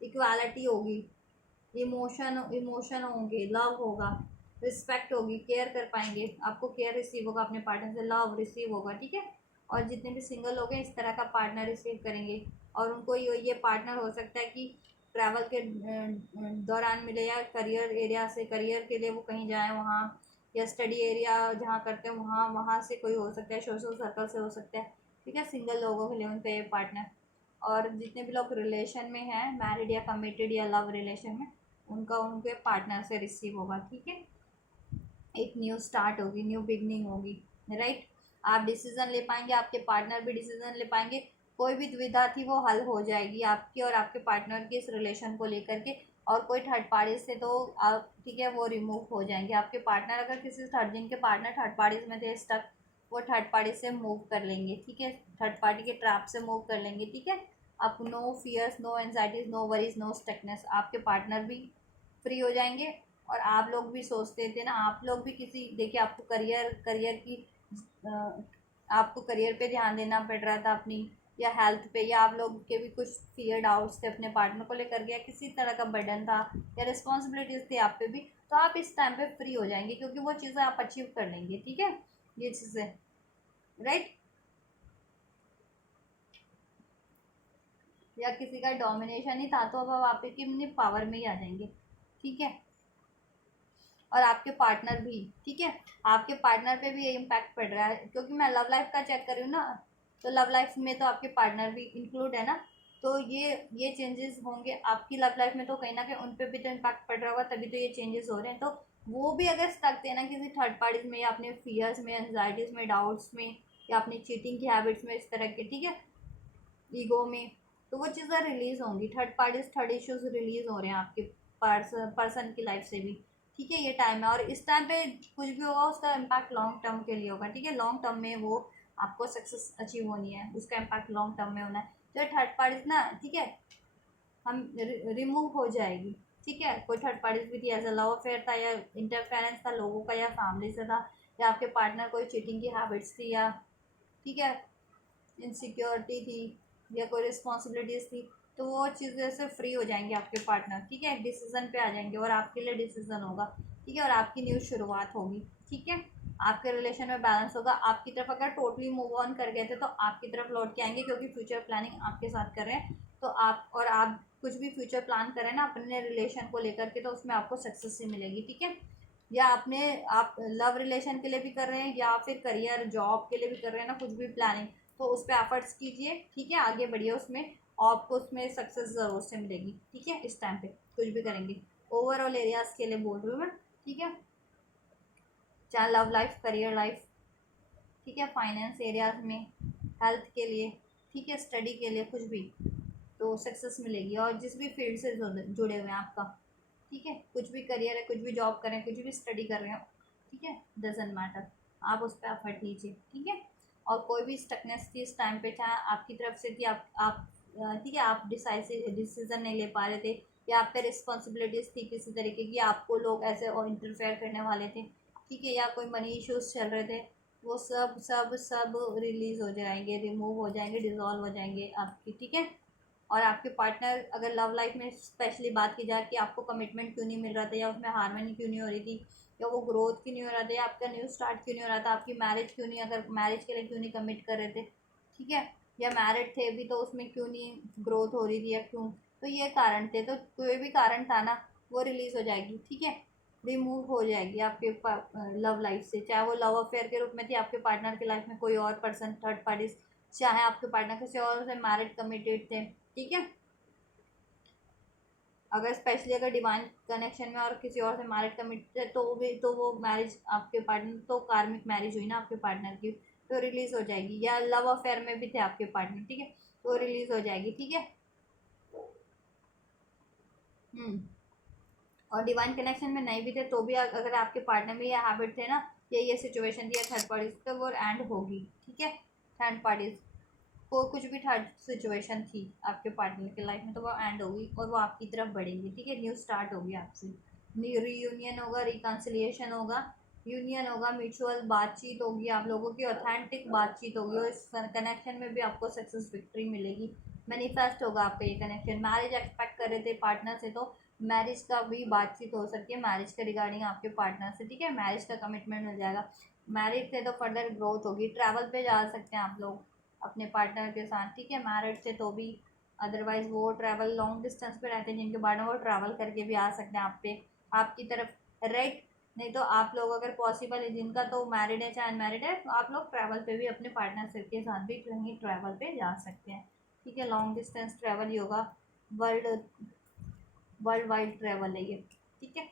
इक्वालिटी होगी, इमोशन इमोशन होंगे, लव होगा, रिस्पेक्ट होगी, केयर कर पाएंगे, आपको केयर रिसीव होगा अपने पार्टनर से, लव रिसीव होगा, ठीक है। और जितने भी सिंगल लोग हैं इस तरह का पार्टनर रिसीव करेंगे। और उनको ये पार्टनर हो सकता है कि ट्रैवल के दौरान मिले, या करियर एरिया से, करियर के लिए वो कहीं जाए वहाँ, या स्टडी एरिया जहाँ करते हैं वहाँ वहाँ से कोई हो सकता है, सोशल सर्कल से हो सकता है, ठीक है, सिंगल लोगों के लिए उनका ये पार्टनर। और जितने भी लोग रिलेशन में हैं, मैरिड या कमिटेड या लव रिलेशन में, उनका उनके पार्टनर से रिसीव होगा, ठीक है। एक न्यू स्टार्ट होगी, न्यू बिगनिंग होगी, राइट। आप डिसीजन ले पाएंगे, आपके पार्टनर भी डिसीजन ले पाएंगे, कोई भी दुविधा थी वो हल हो जाएगी आपकी और आपके पार्टनर की इस रिलेशन को लेकर के। और कोई थर्ड पार्टी से तो आप, ठीक है, वो रिमूव हो जाएंगे आपके पार्टनर। अगर किसी थर्ड, जिनके पार्टनर थर्ड पार्टीज में थे स्टक, वो थर्ड पार्टी से मूव कर लेंगे, ठीक है, थर्ड पार्टी के ट्रैप से मूव कर लेंगे, ठीक है। आप no fears, no anxieties, no worries, no stuckness, आपके पार्टनर भी फ्री हो जाएंगे। और आप लोग भी सोचते थे ना, आप लोग भी किसी, देखिए आपको करियर करियर की अ, आपको करियर पे ध्यान देना पड़ रहा था अपनी, या हेल्थ पे, या आप लोग के भी कुछ फियर डाउट्स थे अपने पार्टनर को लेकर के, या किसी तरह का बर्डन था, या रिस्पॉन्सिबिलिटीज थी आप पे भी, तो आप इस टाइम पे फ्री हो जाएंगे क्योंकि वो चीज़ें आप अचीव कर लेंगे, ठीक है, ये चीज़ें, राइट। या किसी का डोमिनेशन ही था तो अब आप अपनी पावर में ही आ जाएंगे, ठीक है। और आपके पार्टनर भी, ठीक है, आपके पार्टनर पे भी ये इम्पैक्ट पड़ रहा है, क्योंकि मैं लव लाइफ का चेक कर रही हूँ ना, तो लव लाइफ में तो आपके पार्टनर भी इंक्लूड है ना, तो ये चेंजेस होंगे आपकी लव लाइफ में, तो कहीं ना कहीं उन पे भी तो इम्पैक्ट पड़ रहा होगा, तभी तो ये चेंजेस हो रहे हैं। तो वो भी अगर स्टक थे ना किसी थर्ड पार्टीज में, या अपने फियर्स में, एंजाइटीज में, डाउट्स में, या अपनी चीटिंग की हैबिट्स में, इस तरह के, ठीक है, ईगो में, तो वो चीज़ें रिलीज होंगी, third parties, third issues release हो रहे हैं आपके पर्सन की लाइफ से भी, ठीक है। ये टाइम है, और इस टाइम पे कुछ भी होगा उसका इम्पैक्ट लॉन्ग टर्म के लिए होगा, ठीक है, लॉन्ग टर्म में वो आपको सक्सेस अचीव होनी है, उसका इम्पैक्ट लॉन्ग टर्म में होना है। तो थर्ड पार्टीज ना, ठीक है, हम रिमूव हो जाएगी, ठीक है। कोई थर्ड पार्टीज भी थी, एज अ लव अफेयर था, या इंटरफेरेंस था लोगों का, या फैमिली से था, या आपके पार्टनर कोई चीटिंग की हैबिट्स थी, या ठीक है इनसिक्योरिटी थी, या कोई रिस्पॉन्सिबिलिटीज़ थी, तो वो चीज़ें से फ्री हो जाएंगे आपके पार्टनर, ठीक है, डिसीजन पे आ जाएंगे और आपके लिए डिसीजन होगा, ठीक है, और आपकी न्यू शुरुआत होगी, ठीक है। आपके रिलेशन में बैलेंस होगा, आपकी तरफ अगर टोटली मूव ऑन कर गए थे तो आपकी तरफ लौट के आएंगे, क्योंकि फ्यूचर प्लानिंग आपके साथ कर रहे हैं, तो आप कुछ भी फ्यूचर प्लान करें ना अपने रिलेशन को लेकर के, तो उसमें आपको सक्सेस ही मिलेगी, ठीक है। या आप लव रिलेशन के लिए भी कर रहे हैं, या फिर करियर जॉब के लिए भी कर रहे हैं ना, कुछ भी प्लानिंग, तो उस पर एफर्ट्स कीजिए, ठीक है, आगे बढ़िए उसमें, आपको उसमें सक्सेस ज़रूर से मिलेगी, ठीक है। इस टाइम पे कुछ भी करेंगे, ओवरऑल एरियाज के लिए बोल रही हूँ मैं, ठीक है, चाहे लव लाइफ, करियर लाइफ, ठीक है, फाइनेंस एरियाज में, हेल्थ के लिए, ठीक है, स्टडी के लिए, कुछ भी, तो सक्सेस मिलेगी। और जिस भी फील्ड से जुड़े हुए हैं आपका, ठीक है, कुछ भी करियर है, कुछ भी जॉब करें, कुछ भी स्टडी कर रहे हो, ठीक है, डजेंट मैटर, आप उस पर एफर्ट लीजिए, ठीक है। और कोई भी स्टकनेस थी इस टाइम पे, चाहे आपकी तरफ से थी, आप ठीक है, आप डिसाइसिव डिसीजन नहीं ले पा रहे थे, या आप पे रिस्पॉन्सिबिलिटीज़ थी किसी तरीके की, आपको लोग ऐसे और इंटरफेयर करने वाले थे, ठीक है, या कोई मनी इश्यूज चल रहे थे, वो सब सब सब रिलीज़ हो जाएंगे, रिमूव हो जाएंगे, डिज़ोल्व हो जाएंगे आपकी, ठीक है। और आपके पार्टनर, अगर लव लाइफ में स्पेशली बात की जाए कि आपको कमिटमेंट क्यों नहीं मिल रहा था, या उसमें हार्मनी क्यों नहीं हो रही थी, या वो ग्रोथ क्यों नहीं हो रहा था, या आपका न्यू स्टार्ट क्यों नहीं हो रहा था, आपकी मैरिज क्यों नहीं, अगर मैरिज के लिए क्यों नहीं कमिट कर रहे थे, ठीक है, या मैरिड थे भी तो उसमें क्यों नहीं ग्रोथ हो रही थी, या क्यों, तो ये कारण थे, तो कोई भी कारण था ना, वो रिलीज़ हो जाएगी, ठीक है, रिमूव हो जाएगी आपके लव लाइफ से, चाहे वो लव अफेयर के रूप में थी आपके पार्टनर की लाइफ में, कोई और पर्सन थर्ड पार्टी चाहे आपके पार्टनर किसी और से मैरिड कमिटेड थे, ठीक है। अगर स्पेशली अगर डिवाइन कनेक्शन में और किसी और से मैरिड कमिटेड है तो वो मैरिज आपके पार्टनर, तो कार्मिक मैरिज हुई ना आपके पार्टनर की, तो रिलीज हो जाएगी। या लव अफेयर में भी थे आपके पार्टनर, ठीक है, तो रिलीज हो जाएगी, ठीक है। और डिवाइन कनेक्शन में नहीं भी थे तो भी अगर आपके पार्टनर में ये हैबिट थे ना, ये सिचुएशन थी थर्ड पार्टीज, तो वो एंड होगी, ठीक है। थर्ड पार्टीज को कुछ भी थर्ड सिचुएशन थी आपके पार्टनर की लाइफ में, तो वो एंड होगी और वो आपकी तरफ बढ़ेंगी, ठीक है। न्यू स्टार्ट होगी आपसे, न्यू रीयूनियन होगा, रिकन्सिलिएशन होगा, यूनियन होगा, म्यूचुअल बातचीत होगी, आप लोगों की ऑथेंटिक बातचीत होगी, और इस कनेक्शन में भी आपको सक्सेस विक्ट्री मिलेगी। मैनिफेस्ट होगा आपका ये कनेक्शन। मैरिज एक्सपेक्ट कर रहे थे पार्टनर से, तो मैरिज का भी बातचीत हो सकती है मैरिज के रिगार्डिंग आपके पार्टनर से, ठीक है। मैरिज का कमिटमेंट मिल जाएगा। मैरिज से तो फर्दर ग्रोथ होगी, ट्रैवल पे जा सकते हैं आप लोग अपने पार्टनर के साथ, ठीक है। मैरिड से तो भी, अदरवाइज वो ट्रैवल लॉन्ग डिस्टेंस पे रहते हैं जिनके पार्टनर, वो ट्रैवल करके भी आ सकते हैं आप पे, आपकी तरफ, राइट। नहीं तो आप लोग अगर पॉसिबल है जिनका तो मैरिड है चाहे अनमैरिड है, तो आप लोग ट्रैवल पे भी अपने पार्टनर के साथ भी कहीं ट्रैवल पे जा सकते हैं, ठीक है। लॉन्ग डिस्टेंस ट्रैवल ही होगा, वर्ल्ड वर्ल्ड वाइड ट्रैवल है ये, ठीक है,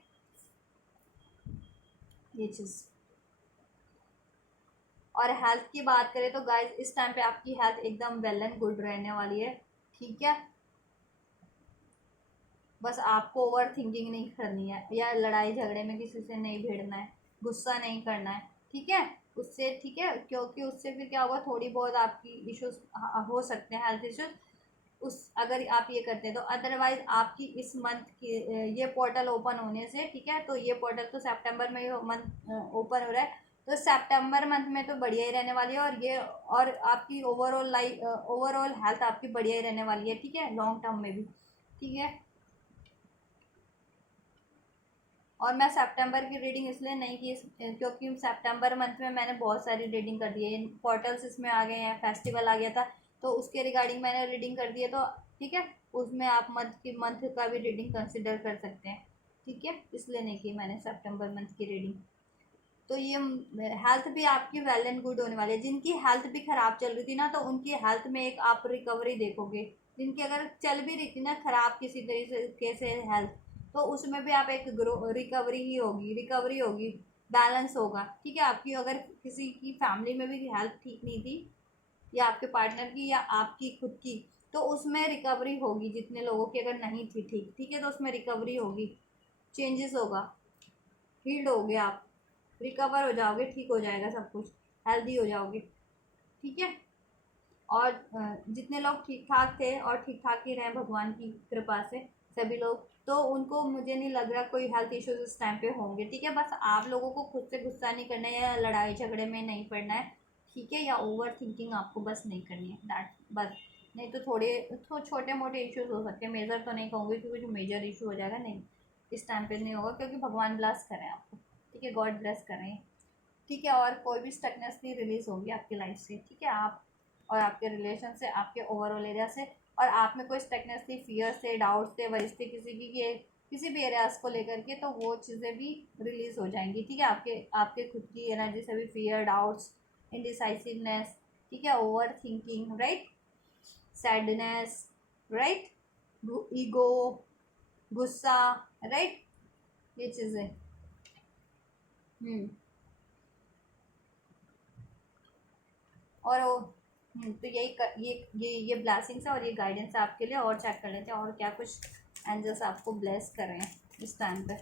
ये चीज़। और हेल्थ की बात करें तो गाइस इस टाइम पे आपकी हेल्थ एकदम वेल एंड गुड रहने वाली है, ठीक है। बस आपको ओवर थिंकिंग नहीं करनी है, या लड़ाई झगड़े में किसी से नहीं भिड़ना है, गुस्सा नहीं करना है, ठीक है। उससे, ठीक है, क्योंकि उससे फिर क्या होगा, थोड़ी बहुत आपकी इश्यूज हो सकते हैं, हेल्थ इश्यूज, उस अगर आप ये करते हैं तो। अदरवाइज आपकी इस मंथ की ये पोर्टल ओपन होने से, ठीक है, तो ये पोर्टल तो सितंबर में मंथ ओपन हो रहा है, तो सितंबर मंथ में तो बढ़िया ही रहने वाली है। और ये, और आपकी ओवरऑल लाइफ, ओवरऑल हेल्थ आपकी बढ़िया ही रहने वाली है, ठीक है, लॉन्ग टर्म में भी, ठीक है। और मैं सितंबर की रीडिंग इसलिए नहीं की क्योंकि सितंबर मंथ में मैंने बहुत सारी रीडिंग कर दी है, पोर्टल्स इसमें आ गए हैं, फेस्टिवल आ गया था, तो उसके रिगार्डिंग मैंने रीडिंग कर दी है, तो ठीक है, उसमें आप मंथ का भी रीडिंग कंसिडर कर सकते हैं, ठीक है। इसलिए नहीं की मैंने सितंबर मंथ की रीडिंग। तो ये हेल्थ भी आपकी वेल एंड गुड होने वाली है। जिनकी हेल्थ भी खराब चल रही थी ना, तो उनकी हेल्थ में एक आप रिकवरी देखोगे। जिनकी अगर चल भी रही थी ना खराब किसी तरीके से हेल्थ, तो उसमें भी आप एक रिकवरी ही होगी, रिकवरी होगी, बैलेंस होगा, ठीक है। आपकी अगर किसी की फैमिली में भी हेल्थ ठीक नहीं थी, या आपके पार्टनर की या आपकी खुद की, तो उसमें रिकवरी होगी। जितने लोगों की अगर नहीं थी ठीक, ठीक है, तो उसमें रिकवरी होगी, चेंजेस होगा, हील्ड हो गया आप, रिकवर हो जाओगे, ठीक हो जाएगा सब कुछ, हेल्दी हो जाओगे, ठीक है। और जितने लोग ठीक ठाक थे और ठीक ठाक ही रहे भगवान की कृपा से सभी लोग, तो उनको मुझे नहीं लग रहा कोई हेल्थ इश्यूज इस टाइम पे होंगे, ठीक है। बस आप लोगों को खुद से गुस्सा नहीं करना है, या लड़ाई झगड़े में नहीं पड़ना है, ठीक है, या ओवर थिंकिंग आपको बस नहीं करनी है, दैट बस। नहीं तो छोटे मोटे इश्यूज हो सकते हैं, मेजर तो नहीं कहूँगी क्योंकि जो मेजर इशू हो जाएगा, नहीं, इस टाइम पे नहीं होगा, क्योंकि भगवान ब्लेस करें आपको, ठीक है, गॉड ब्लेस करें, ठीक है। और कोई भी स्टकनेस नहीं रिलीज होगी आपकी लाइफ से, ठीक है। आप और आपके रिलेशन से, आपके ओवरऑल एरिया से, और आप में कोई स्टकनेस थी, फियर से, डाउट्स थे, वरिस थे किसी की के किसी भी एरियाज को लेकर के, तो वो चीज़ें भी रिलीज हो जाएंगी, ठीक है। आपके आपके खुद की एनर्जी से भी, फियर, डाउट्स, इनडिसाइसिवनेस, ठीक है, over thinking, right, sadness, right, ego, गुस्सा, राइट, ये चीज़ें। हम्म। और वो तो यही ये ब्लेसिंग्स है और ये गाइडेंस है आपके लिए। और चेक कर लेते हैं और क्या कुछ एंजल्स आपको ब्लेस कर रहे हैं इस टाइम पे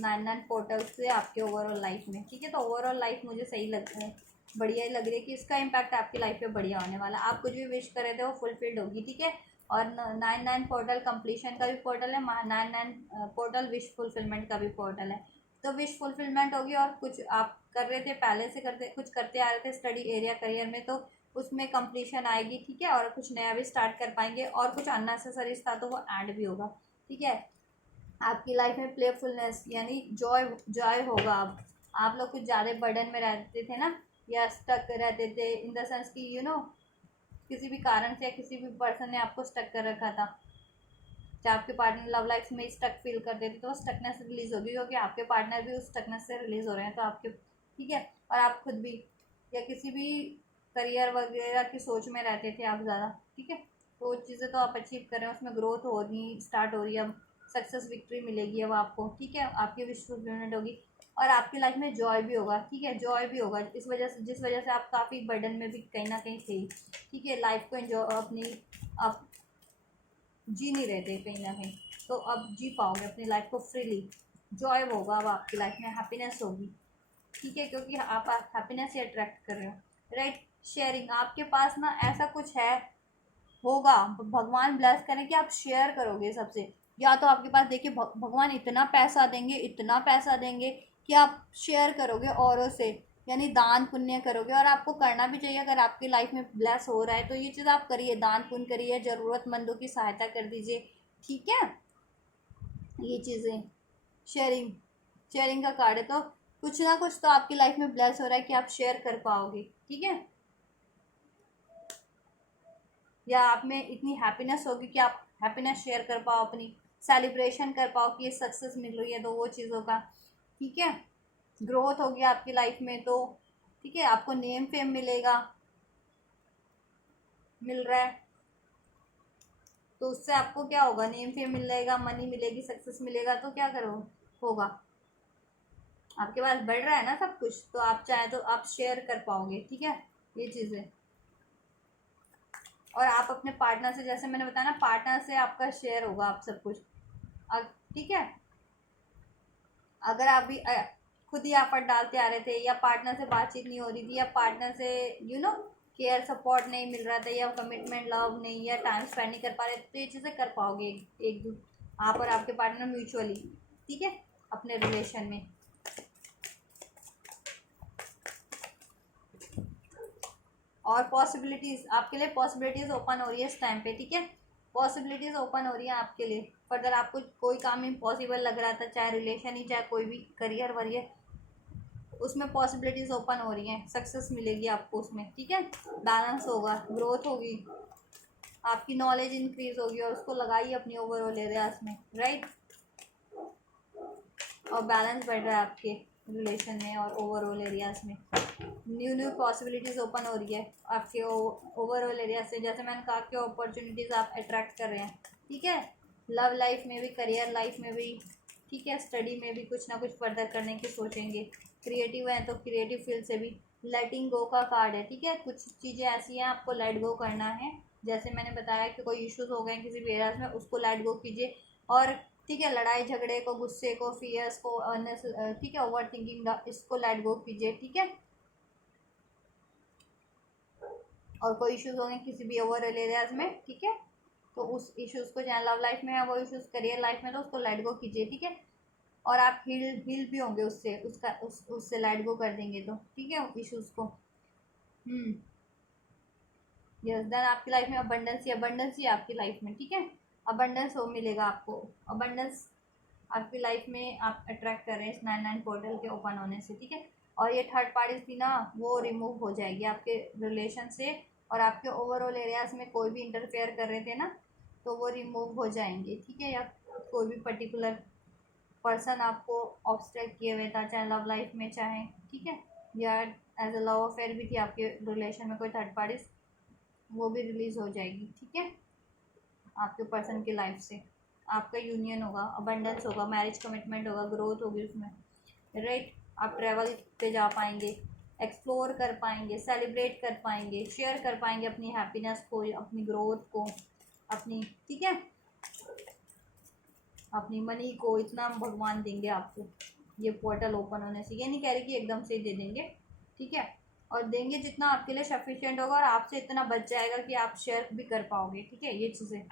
9 पोर्टल से आपके ओवरऑल लाइफ में, ठीक है। तो ओवरऑल लाइफ मुझे सही लग रहा है, बढ़िया ही लग रही है कि इसका इम्पैक्ट आपकी लाइफ पे बढ़िया होने वाला है। आप कुछ भी विश कर रहे थे वो फुलफिल्ड होगी, ठीक है। और 9 पोर्टल कंप्लीशन का भी पोर्टल है, 9 पोर्टल विश फुलफिलमेंट का भी पोर्टल है। तो विश फुलफिलमेंट होगी, और कुछ आप कर रहे थे पहले से करते कुछ करते आ रहे थे स्टडी एरिया करियर में, तो उसमें कंप्लीशन आएगी, ठीक है। और कुछ नया भी स्टार्ट कर पाएंगे, और कुछ अननेसेसरीज था तो वो ऐड भी होगा, ठीक है। आपकी लाइफ में प्लेफुलनेस यानी जॉय जॉय होगा। अब आप लोग कुछ ज़्यादा बर्डन में रहते थे ना, या स्टक रहते थे, इन द सेंस कि किसी भी कारण से या किसी भी पर्सन ने आपको स्टक कर रखा था, चाहे आपके पार्टनर लव लाइफ में स्टक फील करते थे, तो वो स्टकनेस रिलीज होगी, क्योंकि आपके पार्टनर भी उस स्टकनेस से रिलीज हो रहे हैं, तो आपके, ठीक है। और आप खुद भी, या किसी भी करियर वगैरह की सोच में रहते थे आप ज़्यादा, ठीक है। तो वो चीज़ें तो आप अचीव कर रहे हैं, उसमें ग्रोथ हो रही स्टार्ट हो रही है, अब सक्सेस विक्ट्री मिलेगी अब आपको, ठीक है। आपकी विश फुलफिलमेंट होगी और आपकी लाइफ में जॉय भी होगा, ठीक है। जॉय भी होगा इस वजह से, जिस वजह से आप काफ़ी बर्डन में भी कहीं ना कहीं थे, ठीक है। लाइफ को एंजॉय अपनी आप जी नहीं रहे थे कहीं ना कहीं, तो अब जी पाओगे अपनी लाइफ को फ्रीली। जॉय होगा अब आपकी लाइफ में, हैप्पीनेस होगी, ठीक है, क्योंकि आप हैप्पीनेस ही अट्रैक्ट कर रहे हो, राइट। शेयरिंग, आपके पास ना ऐसा कुछ है, होगा, भगवान ब्लेस करें कि आप शेयर करोगे सबसे, या तो आपके पास देखिए भगवान इतना पैसा देंगे, इतना पैसा देंगे कि आप शेयर करोगे औरों से, यानी दान पुण्य करोगे। और आपको करना भी चाहिए, अगर आपकी लाइफ में ब्लेस हो रहा है तो ये चीज़ आप करिए, दान पुण्य करिए, ज़रूरतमंदों की सहायता कर दीजिए, ठीक है। ये चीज़ें शेयरिंग, शेयरिंग का कार्ड है, तो कुछ ना कुछ तो आपकी लाइफ में ब्लेस हो रहा है कि आप शेयर कर पाओगे, ठीक है। या आप में इतनी हैप्पीनेस होगी कि आप हैप्पीनेस शेयर कर पाओ, अपनी सेलिब्रेशन कर पाओ कि ये सक्सेस मिल रही है, तो वो चीज़ों का, ठीक है। ग्रोथ होगी आपकी लाइफ में, तो ठीक है, आपको नेम फेम मिलेगा, मिल रहा है, तो उससे आपको क्या होगा, नेम फेम मिल जाएगा, मनी मिलेगी, सक्सेस मिलेगा, तो क्या करो होगा, आपके पास बढ़ रहा है ना सब कुछ, तो आप चाहे तो आप शेयर कर पाओगे, ठीक है, ये चीज़ें। और आप अपने पार्टनर से, जैसे मैंने बताया ना, पार्टनर से आपका शेयर होगा आप सब कुछ, ठीक है। अगर आप भी खुद ही एफर्ट डालते आ रहे थे, या पार्टनर से बातचीत नहीं हो रही थी, या पार्टनर से केयर सपोर्ट नहीं मिल रहा था, या कमिटमेंट लव नहीं, या टाइम स्पेंड नहीं कर पा रहे, तो ये चीज़ें कर पाओगे एक दो, आप और आपके पार्टनर म्यूचुअली, ठीक है, अपने रिलेशन में। और पॉसिबिलिटीज़ आपके लिए, पॉसिबिलिटीज़ ओपन हो रही है इस टाइम पे, ठीक है। पॉसिबिलिटीज़ ओपन हो रही है आपके लिए, फर्दर आपको कोई काम इम्पॉसिबल लग रहा था, चाहे रिलेशन ही, चाहे कोई भी करियर वरियर, उसमें पॉसिबिलिटीज़ ओपन हो रही हैं, सक्सेस मिलेगी आपको उसमें, ठीक है। बैलेंस होगा, ग्रोथ होगी, आपकी नॉलेज इंक्रीज होगी, और उसको लगाइए अपनी ओवरऑल एरियाज में, राइट। और बैलेंस बढ़ रहा है आपके रिलेशन में और ओवरऑल एरियाज में, न्यू न्यू पॉसिबिलिटीज़ ओपन हो रही है आपके ओवरऑल एरिया से, जैसे मैंने कहा कि अपॉर्चुनिटीज़ आप अट्रैक्ट कर रहे हैं, ठीक है। लव लाइफ में भी, करियर लाइफ में भी, ठीक है, स्टडी में भी कुछ ना कुछ फर्दर करने की सोचेंगे, क्रिएटिव हैं तो क्रिएटिव फील्ड से भी। लेटिंग गो का कार्ड है, ठीक है, कुछ चीज़ें ऐसी हैं आपको लेट गो करना है, जैसे मैंने बताया कि कोई इश्यूज हो गए किसी भी एरियाज में, उसको लेट गो कीजिए, और ठीक है, लड़ाई झगड़े को, गुस्से को, फियर्स को, ठीक है, ओवर थिंकिंग, इसको लेट गो कीजिए, ठीक है। और कोई इश्यूज होंगे किसी भी ओवरऑल एरियाज में, ठीक है, तो उस इश्यूज को, चाहे लव लाइफ में है वो इश्यूज, करियर लाइफ में, तो उसको लेट गो कीजिए, ठीक है। और आप हील भी होंगे उससे, उससे लेट गो कर देंगे तो, ठीक है, इश्यूज को। यस, देन आपकी लाइफ में अबंडेंस ही आपकी लाइफ में, ठीक है। अबंडेंस हो मिलेगा आपको, अबंडेंस आपकी लाइफ में आप अट्रैक्ट कर रहे हैं इस 99 पोर्टल के ओपन होने से, ठीक है। और ये थर्ड पार्टी थी ना, वो रिमूव हो जाएगी आपके रिलेशन से, और आपके ओवरऑल एरियाज में कोई भी इंटरफेयर कर रहे थे ना, तो वो रिमूव हो जाएंगे, ठीक है। या कोई भी पर्टिकुलर पर्सन आपको ऑब्स्ट्रैक्ट किए हुए था, चाहे लव लाइफ में, चाहे, ठीक है, या एज अ लव अफेयर भी थी आपके रिलेशन में कोई थर्ड पार्टी, वो भी रिलीज़ हो जाएगी, ठीक है। आपके पर्सन की लाइफ से आपका यूनियन होगा, अबंडेंस होगा, मैरिज कमिटमेंट होगा, ग्रोथ होगी उसमें, राइट। आप ट्रैवल पे जा पाएंगे, एक्सप्लोर कर पाएंगे, सेलिब्रेट कर पाएंगे, शेयर कर पाएंगे अपनी हैप्पीनेस को, अपनी ग्रोथ को, अपनी, ठीक है, अपनी मनी को, इतना भगवान देंगे आपको ये पोर्टल ओपन होने से। ये नहीं कह रही कि एकदम से दे देंगे, ठीक है, और देंगे जितना आपके लिए सफिशिएंट होगा, और आपसे इतना बच जाएगा कि आप शेयर भी कर पाओगे, ठीक है, ये चीज़ें।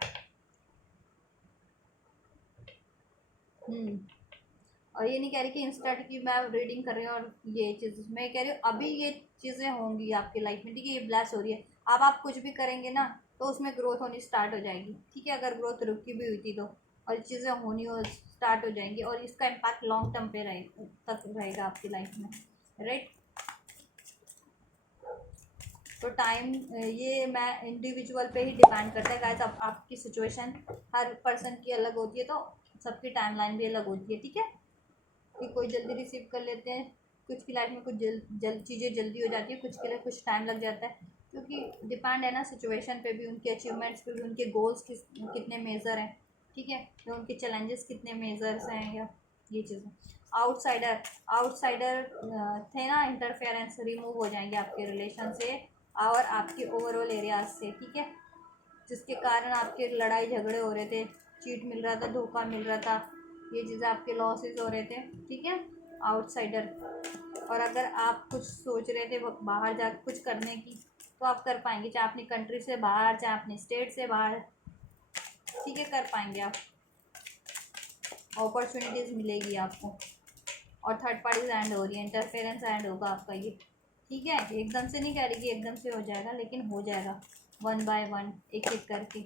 और ये नहीं कह रही कि इंस्टेंट की मैं रीडिंग कर रही हूँ और ये चीज़, मैं कह रही हूँ अभी ये चीज़ें होंगी आपकी लाइफ में, ठीक है, ये ब्लेस हो रही है। अब आप कुछ भी करेंगे ना, तो उसमें ग्रोथ होनी स्टार्ट हो जाएगी, ठीक है, अगर ग्रोथ रुकी भी हुई थी तो, और ये चीज़ें होनी हो स्टार्ट हो जाएंगी, और इसका इम्पैक्ट लॉन्ग टर्म पे तक रहेगा आपकी लाइफ में, राइट। तो टाइम, ये मैं इंडिविजुअल पे ही डिपेंड करता है गाइस, अब आपकी सिचुएशन हर पर्सन की अलग होती है, तो सबकी टाइमलाइन भी अलग होती है, ठीक है, कि कोई जल्दी रिसीव कर लेते हैं, कुछ की लाइफ में कुछ चीज़ें जल्दी हो जाती है, कुछ के लिए कुछ टाइम लग जाता है, क्योंकि डिपेंड है ना सिचुएशन पे भी, उनके अचीवमेंट्स पे भी, उनके गोल्स कितने मेजर हैं, ठीक है, या उनके चैलेंजेस कितने मेजर्स हैं, या ये चीज़ें। आउटसाइडर आउटसाइडर थे ना, इंटरफेरेंस रिमूव हो जाएंगे आपके रिलेशन से और आपके ओवरऑल एरियाज से, ठीक है, जिसके कारण आपके लड़ाई झगड़े हो रहे थे, चीट मिल रहा था, धोखा मिल रहा था, ये चीज़ें आपके लॉसेस हो रहे थे, ठीक है, आउटसाइडर। और अगर आप कुछ सोच रहे थे बाहर जा कुछ करने की, तो आप कर पाएंगे, चाहे अपनी कंट्री से बाहर, चाहे अपनी स्टेट से बाहर, ठीक है, कर पाएंगे आप, अपॉर्चुनिटीज़ मिलेगी आपको। और थर्ड पार्टीज एंड हो रही है, इंटरफेरेंस एंड होगा आपका ये, ठीक है, एकदम से नहीं कह रही कि एकदम से हो जाएगा, लेकिन हो जाएगा 1 बाय 1, एक एक करके।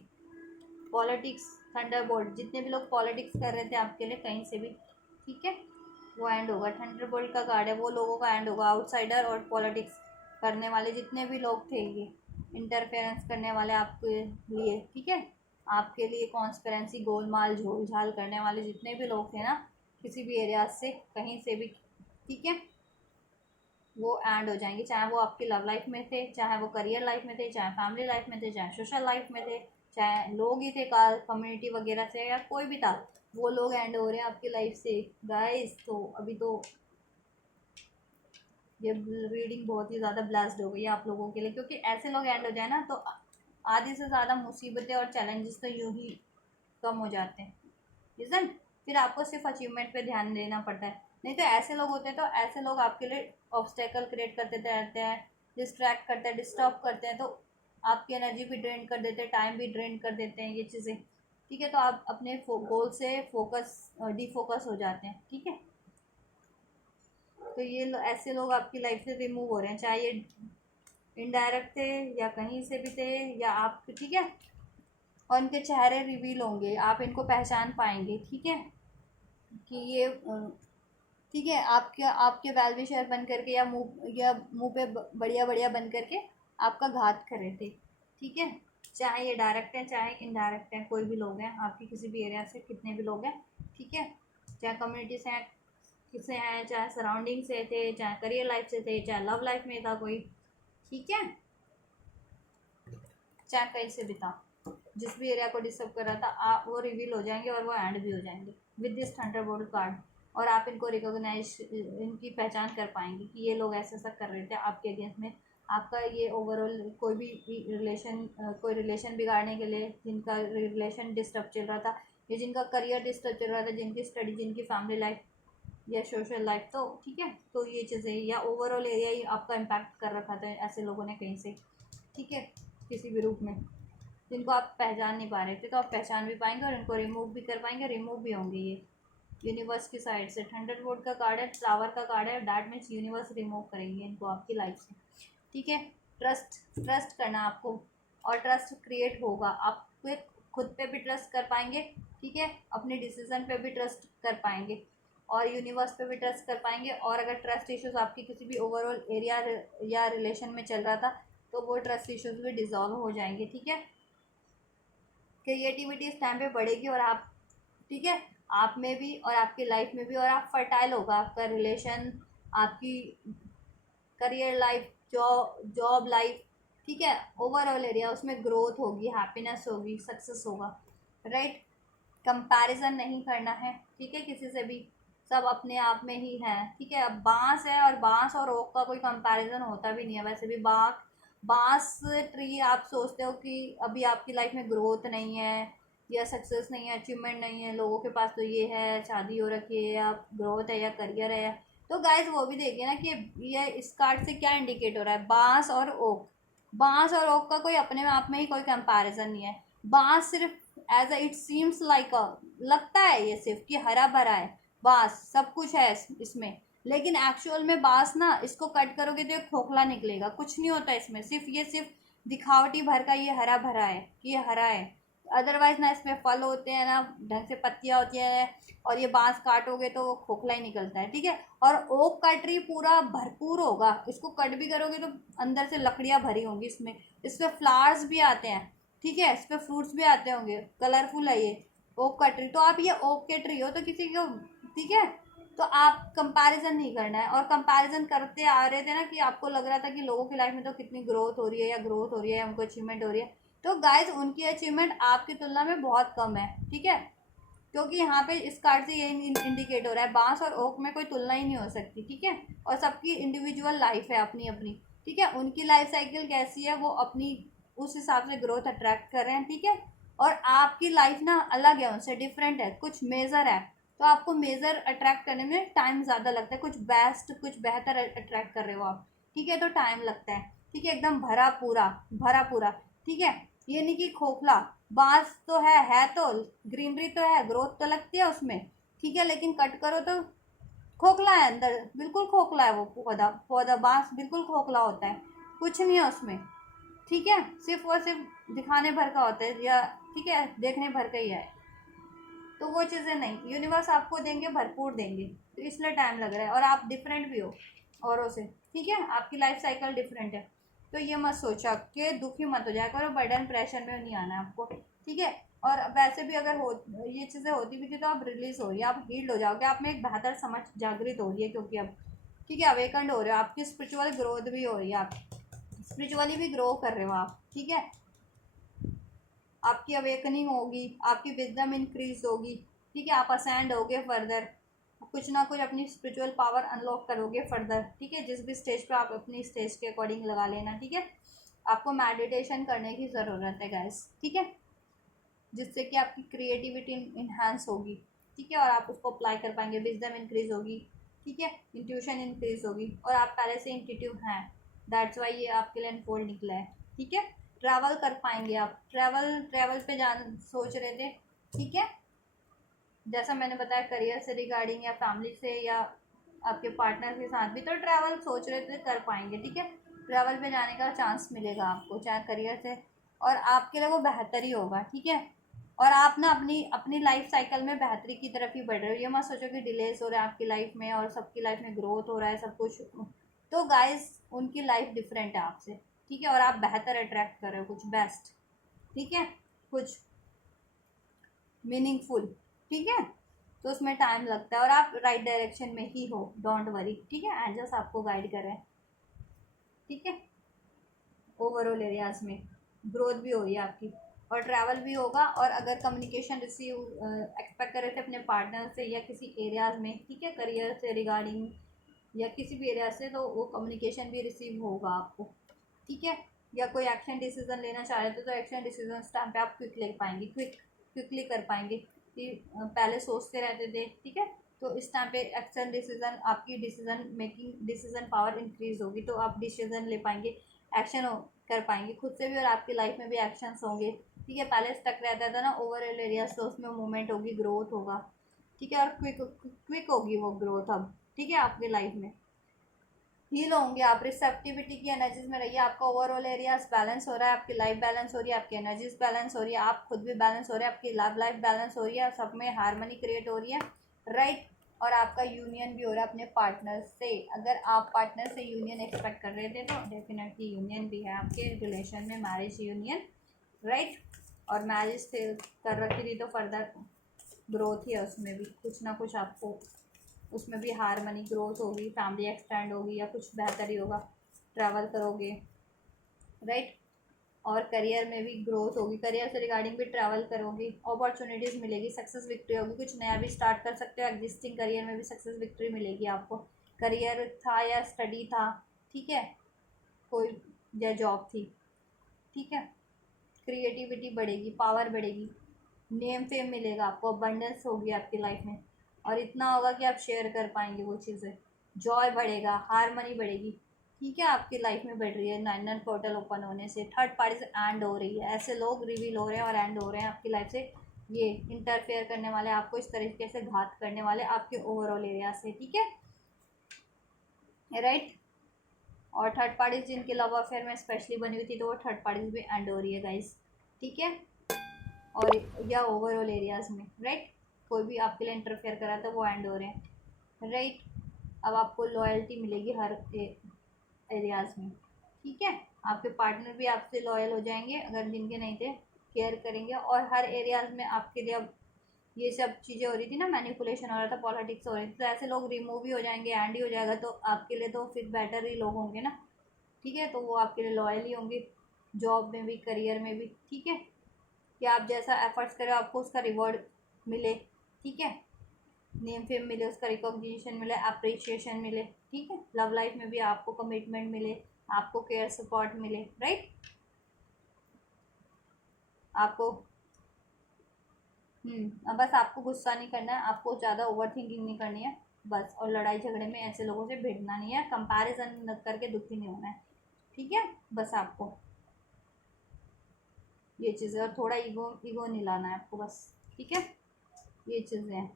पॉलिटिक्स, थंडरबोल्ट, जितने भी लोग पॉलिटिक्स कर रहे थे आपके लिए कहीं से भी, ठीक है, वो एंड होगा। थंडरबोल्ट का कार्ड है, वो लोगों का एंड होगा, आउटसाइडर और पॉलिटिक्स करने वाले जितने भी लोग थे, ये इंटरफेरेंस करने वाले आपके लिए, ठीक है, आपके लिए कॉन्स्पिरेंसी, गोलमाल, झोल झाल करने वाले जितने भी लोग थे ना, किसी भी एरिया से, कहीं से भी, ठीक है, वो एंड हो जाएंगे, चाहे वो आपकी लव लाइफ में थे, चाहे वो करियर लाइफ में थे, चाहे फैमिली लाइफ में थे, चाहे सोशल लाइफ में थे, चाहे लोग ही थे कम्युनिटी वगैरह से, या कोई भी था, वो लोग एंड हो रहे हैं आपकी लाइफ से गाइस। तो अभी तो ये रीडिंग बहुत ही ज़्यादा ब्लास्ट हो गई है आप लोगों के लिए, क्योंकि ऐसे लोग एंड हो जाए ना, तो आधे से ज़्यादा मुसीबतें और चैलेंजेस तो यूं ही कम हो जाते हैं, रीज़न। फिर आपको सिर्फ अचीवमेंट पे ध्यान देना पड़ता है, नहीं तो ऐसे लोग होते हैं, तो ऐसे लोग आपके लिए ऑब्स्टेकल क्रिएट करते रहते हैं, डिस्ट्रैक्ट करते हैं, डिस्टर्ब करते हैं, तो आपकी एनर्जी भी ड्रेन कर देते हैं, टाइम भी ड्रेन कर देते हैं, ये चीज़ें, ठीक है, तो आप अपने गोल से डिफोकस हो जाते हैं, ठीक है। तो ये ऐसे लोग आपकी लाइफ से रिमूव हो रहे हैं, चाहे ये इनडायरेक्ट थे या कहीं से भी थे, या आप, ठीक है, और इनके चेहरे रिवील होंगे, आप इनको पहचान पाएंगे, ठीक है, कि ये ठीक है, आपके आपके वेल विशर बन करके, या मुंह पे बढ़िया बढ़िया बन करके आपका घात कर रहे थे, ठीक है, चाहे ये डायरेक्ट है चाहे इनडायरेक्ट है, कोई भी लोग हैं आपके किसी भी एरिया से, कितने भी लोग हैं, ठीक है, चाहे कम्युनिटी से हैं, किससे हैं, चाहे सराउंडिंग से थे, चाहे करियर लाइफ से थे, चाहे लव लाइफ में था कोई, ठीक है, चाहे कहीं से भी था, जिस भी एरिया को डिस्टर्ब कर रहा था, आप वो रिवील हो जाएंगे और वो एंड भी हो जाएंगे विद दिस थंडरबोल्ट कार्ड। और आप इनको रिकॉग्नाइज, इनकी पहचान कर पाएंगे कि ये लोग ऐसा ऐसा कर रहे थे आपके अगेंस्ट में, आपका ये ओवरऑल कोई भी कोई रिलेशन बिगाड़ने के लिए, जिनका रिलेशन डिस्टर्ब चल रहा था, या जिनका करियर डिस्टर्ब चल रहा था, जिनकी स्टडी, जिनकी फैमिली लाइफ या सोशल लाइफ, तो ठीक है, तो ये चीज़ें, या ओवरऑल एरिया ही आपका इम्पैक्ट कर रखा था ऐसे लोगों ने कहीं से, ठीक है, किसी भी रूप में, जिनको आप पहचान नहीं पा रहे थे, तो आप पहचान भी पाएंगे और इनको रिमूव भी कर पाएंगे, रिमूव भी होंगे ये यूनिवर्स की साइड से। थंडरबोल्ट का कार्ड है, फ्लावर का कार्ड है, दैट मीन्स यूनिवर्स रिमूव करेंगे इनको आपकी लाइफ से, ठीक है। ट्रस्ट करना आपको, और ट्रस्ट क्रिएट होगा, आप खुद पे भी ट्रस्ट कर पाएंगे, ठीक है, अपने डिसीजन पे भी ट्रस्ट कर पाएंगे, और यूनिवर्स पे भी ट्रस्ट कर पाएंगे। और अगर ट्रस्ट इश्यूज आपकी किसी भी ओवरऑल एरिया या रिलेशन में चल रहा था, तो वो ट्रस्ट इश्यूज भी डिजॉल्व हो जाएंगे, ठीक है। क्रिएटिविटी इस टाइम पे बढ़ेगी, और आप, ठीक है, आप में भी और आपकी लाइफ में भी, और आप फर्टाइल होगा आपका रिलेशन, आपकी करियर लाइफ, जॉब लाइफ, ठीक है, ओवरऑल एरिया, उसमें ग्रोथ होगी, हैप्पीनेस होगी, सक्सेस होगा, राइट। कंपैरिजन नहीं करना है, ठीक है, किसी से भी, सब अपने आप में ही है, ठीक है। अब बांस है, और बांस और ओक का कोई कंपैरिजन होता भी नहीं है, वैसे भी बांस ट्री, आप सोचते हो कि अभी आपकी लाइफ में ग्रोथ नहीं है, या सक्सेस नहीं है, अचीवमेंट नहीं है, लोगों के पास तो ये है, शादी हो रखी है, या ग्रोथ है, या करियर है, तो गाइज वो भी देखिए ना कि ये इस कार्ड से क्या इंडिकेट हो रहा है, बांस और ओक। बांस और ओक का कोई अपने आप में ही कोई कंपैरिजन नहीं है, बांस सिर्फ as a it seems like a, लगता है ये सिर्फ कि हरा भरा है, बांस सब कुछ है इसमें, लेकिन एक्चुअल में बांस ना, इसको कट करोगे तो ये खोखला निकलेगा, कुछ नहीं होता इसमें, सिर्फ दिखावटी भर का ये हरा भरा है कि ये हरा है, अदरवाइज ना इसमें फल होते हैं, ना ढंग से पत्तियां होती हैं, और ये बांस काटोगे तो वो खोखला ही निकलता है, ठीक है। और ओक का ट्री पूरा भरपूर होगा, इसको कट भी करोगे तो अंदर से लकड़ियां भरी होंगी इसमें फ्लावर्स भी आते हैं, ठीक है, इस पर फ्रूट्स भी आते होंगे, कलरफुल है ये ओक का ट्री। तो आप ये ओक के ट्री हो, तो किसी को, ठीक है, तो आप कंपैरिजन नहीं करना है। और कंपैरिजन करते आ रहे थे ना कि आपको लग रहा था कि लोगों की लाइफ में तो कितनी ग्रोथ हो रही है या ग्रोथ हो रही है, उनको अचीवमेंट हो रही है, तो गाइज उनकी अचीवमेंट आपकी तुलना में बहुत कम है, ठीक है। क्योंकि यहाँ पे इस कार्ड से ये इंडिकेट हो रहा है, बांस और ओक में कोई तुलना ही नहीं हो सकती, ठीक है। और सबकी इंडिविजुअल लाइफ है अपनी अपनी, ठीक है। उनकी लाइफ साइकिल कैसी है वो अपनी उस हिसाब से ग्रोथ अट्रैक्ट कर रहे हैं, ठीक है। और आपकी लाइफ ना अलग है, उनसे डिफरेंट है, कुछ मेजर है। तो आपको मेजर अट्रैक्ट करने में टाइम ज़्यादा लगता है, कुछ बेस्ट कुछ बेहतर अट्रैक्ट कर रहे हो आप, ठीक है। तो टाइम लगता है, ठीक है, एकदम भरा पूरा, ठीक है। ये नहीं कि खोखला। बांस तो है तो ग्रीनरी तो है, ग्रोथ तो लगती है उसमें, ठीक है, लेकिन कट करो तो खोखला है अंदर, बिल्कुल खोखला है वो पौधा पौधा बांस बिल्कुल खोखला होता है, कुछ नहीं है उसमें, ठीक है। सिर्फ और सिर्फ दिखाने भर का होता है, या ठीक है देखने भर का ही है। तो वो चीज़ें नहीं, यूनिवर्स आपको देंगे, भरपूर देंगे, तो इसलिए टाइम लग रहा है। और आप डिफरेंट भी हो औरों से, ठीक है, आपकी लाइफ साइकिल डिफरेंट है। तो ये मत सोचा कि दुखी मत हो जाया करो, बर्डन प्रेशर में नहीं आना है आपको, ठीक है। और वैसे भी अगर हो ये चीज़ें होती भी थी तो आप रिलीज हो रही है, आप हील्ड हो जाओगे, आप में एक बेहतर समझ जागृत हो रही है, क्योंकि अब ठीक है अवेकंड हो रहे हो, आपकी स्पिरिचुअल ग्रोथ भी हो रही है, आप स्पिरिचुअली भी ग्रो कर रहे हो आप, ठीक है। आपकी अवेकनिंग होगी, आपकी विजडम इंक्रीज होगी, ठीक है। आप असेंड होगे फर्दर, कुछ ना कुछ अपनी स्पिरिचुअल पावर अनलॉक करोगे फर्दर, ठीक है। जिस भी स्टेज पे आप अपनी स्टेज के अकॉर्डिंग लगा लेना, ठीक है। आपको मेडिटेशन करने की ज़रूरत है गाइस, ठीक है, जिससे कि आपकी क्रिएटिविटी इन्हांस होगी, ठीक है। और आप उसको अप्लाई कर पाएंगे, विजडम इंक्रीज होगी, ठीक है, इंट्यूशन इंक्रीज होगी। और आप पहले से इंट्यूटिव हैं, दैट्स वाई ये आपके लिए अनफोल्ड निकला है, ठीक है। ट्रैवल कर पाएंगे आप, ट्रैवल पे जान सोच रहे थे, ठीक है। जैसा मैंने बताया करियर से रिगार्डिंग, या फैमिली से, या आपके पार्टनर के साथ भी तो ट्रैवल सोच रहे थे, कर पाएंगे, ठीक है। ट्रैवल पे जाने का चांस मिलेगा आपको, चाहे करियर से, और आपके लिए वो बेहतर ही होगा, ठीक है। और आप ना अपनी अपनी लाइफ साइकिल में बेहतरी की तरफ ही बढ़ रहे हो, ये मत सोचो कि डिलेस हो रहा है आपकी लाइफ में और सबकी लाइफ में ग्रोथ हो रहा है सब कुछ। तो गाइस उनकी लाइफ डिफरेंट है आपसे, ठीक है। और आप बेहतर अट्रैक्ट कर रहे हो, कुछ बेस्ट, ठीक है, कुछ मीनिंगफुल, ठीक है। तो उसमें टाइम लगता है, और आप राइट डायरेक्शन में ही हो, डोंट वरी, ठीक है। एंजल्स आपको गाइड कर रहे हैं, ठीक है। ओवरऑल एरियाज में ग्रोथ भी हो रही है आपकी, और ट्रैवल भी होगा। और अगर कम्युनिकेशन रिसीव एक्सपेक्ट कर रहे थे अपने पार्टनर से या किसी एरियाज में, ठीक है, करियर से रिगार्डिंग या किसी भी एरिया से, तो वो कम्युनिकेशन भी रिसीव होगा आपको, ठीक है। या कोई एक्शन डिसीजन लेना चाह रहे थे तो एक्शन डिसीजन उस टाइम पे आप क्विक ले पाएंगे, क्विकली कर पाएंगे, कि पहले सोचते रहते थे, ठीक है। तो इस टाइम पे एक्शन डिसीजन, आपकी decision making, decision power increase होगी, तो आप डिसीजन ले पाएंगे, एक्शन कर पाएंगे खुद से भी, और आपकी लाइफ में भी एक्शंस होंगे, ठीक है। पहले स्टक रहता था ना ओवरऑल एरियाज, तो उसमें मूवमेंट होगी, ग्रोथ होगा, ठीक है। और क्विक क्विक होगी वो ग्रोथ अब, ठीक है, आपकी लाइफ में हील होंगे आप, रिसेप्टिविटी की एनर्जीज में रहिए। आपका ओवरऑल एरियाज बैलेंस हो रहा है, आपकी लाइफ बैलेंस हो रही है, आपकी एनर्जीज बैलेंस हो रही है, आप खुद भी बैलेंस हो रहे हैं, आपकी लव लाइफ बैलेंस हो रही है, सब में हारमोनी क्रिएट हो रही है, राइट। और आपका यूनियन भी हो रहा है अपने पार्टनर से, अगर आप पार्टनर से यूनियन एक्सपेक्ट कर रहे थे तो डेफिनेटली यूनियन भी है आपके रिलेशन में, मैरिज यूनियन, राइट। और मैरिज से कर रखी थी तो फर्दर ग्रोथ ही है, उसमें भी कुछ ना कुछ आपको, उसमें भी हारमनी ग्रोथ होगी, फैमिली एक्सटेंड होगी, या कुछ बेहतर ही होगा, ट्रैवल करोगे, राइट। और करियर में भी ग्रोथ होगी, करियर से रिगार्डिंग भी ट्रैवल करोगी, अपॉर्चुनिटीज़ मिलेगी, सक्सेस विक्ट्री होगी, कुछ नया भी स्टार्ट कर सकते हो, एग्जिस्टिंग करियर में भी सक्सेस विक्ट्री मिलेगी आपको। करियर था या स्टडी था, ठीक है, कोई या जॉब थी, ठीक है। क्रिएटिविटी बढ़ेगी, पावर बढ़ेगी, नेम फेम मिलेगा आपको, अबंडेंस होगी आपकी लाइफ में, और इतना होगा कि आप शेयर कर पाएंगे वो चीज़ें, जॉय बढ़ेगा, हारमनी बढ़ेगी, ठीक है। आपकी लाइफ में बढ़ रही है, 9 पोर्टल ओपन होने से, थर्ड पार्टी से एंड हो रही है, ऐसे लोग रिवील हो रहे हैं और एंड हो रहे हैं आपकी लाइफ से, ये इंटरफेयर करने वाले, आपको इस तरीके से घात करने वाले आपके ओवरऑल एरिया से, ठीक है, राइट। और थर्ड पार्टीज जिनके लव अफेयर में स्पेशली बनी हुई थी, तो वो थर्ड पार्टीज भी एंड हो रही है गाइस, ठीक है। और या ओवरऑल एरियाज में, राइट, कोई भी आपके लिए इंटरफेयर करा तो वो एंड हो रहे हैं, राइट। अब आपको लॉयल्टी मिलेगी हर एरियाज में, ठीक है। आपके पार्टनर भी आपसे लॉयल हो जाएंगे, अगर जिनके नहीं थे केयर करेंगे, और हर एरियाज में आपके लिए अब ये सब चीज़ें हो रही थी ना, मैनिपुलेशन हो रहा था, पॉलिटिक्स हो रही थी, तो ऐसे लोग रिमूव ही हो जाएंगे, एंड ही हो जाएगा, तो आपके लिए तो फिर बेटर ही लोग होंगे ना। ठीक है, तो वो आपके लिए लॉयल ही होंगे, जॉब में भी, करियर में भी। ठीक है, कि आप जैसा एफर्ट्स करें आपको उसका रिवॉर्ड मिले। ठीक है, नेम फेम मिले, उसका रिकॉग्निशन मिले, अप्रिशिएशन मिले। ठीक है, लव लाइफ में भी आपको कमिटमेंट मिले, आपको केयर सपोर्ट मिले। राइट, आपको अब बस आपको गुस्सा नहीं करना है, आपको ज़्यादा ओवर थिंकिंग नहीं करनी है बस, और लड़ाई झगड़े में ऐसे लोगों से भिड़ना नहीं है, कंपैरिजन करके दुखी नहीं होना है। ठीक है, बस आपको ये चीज़ें, और थोड़ा ईगो ईगो नहीं लाना है आपको बस। ठीक है, ये चीज़ें हैं,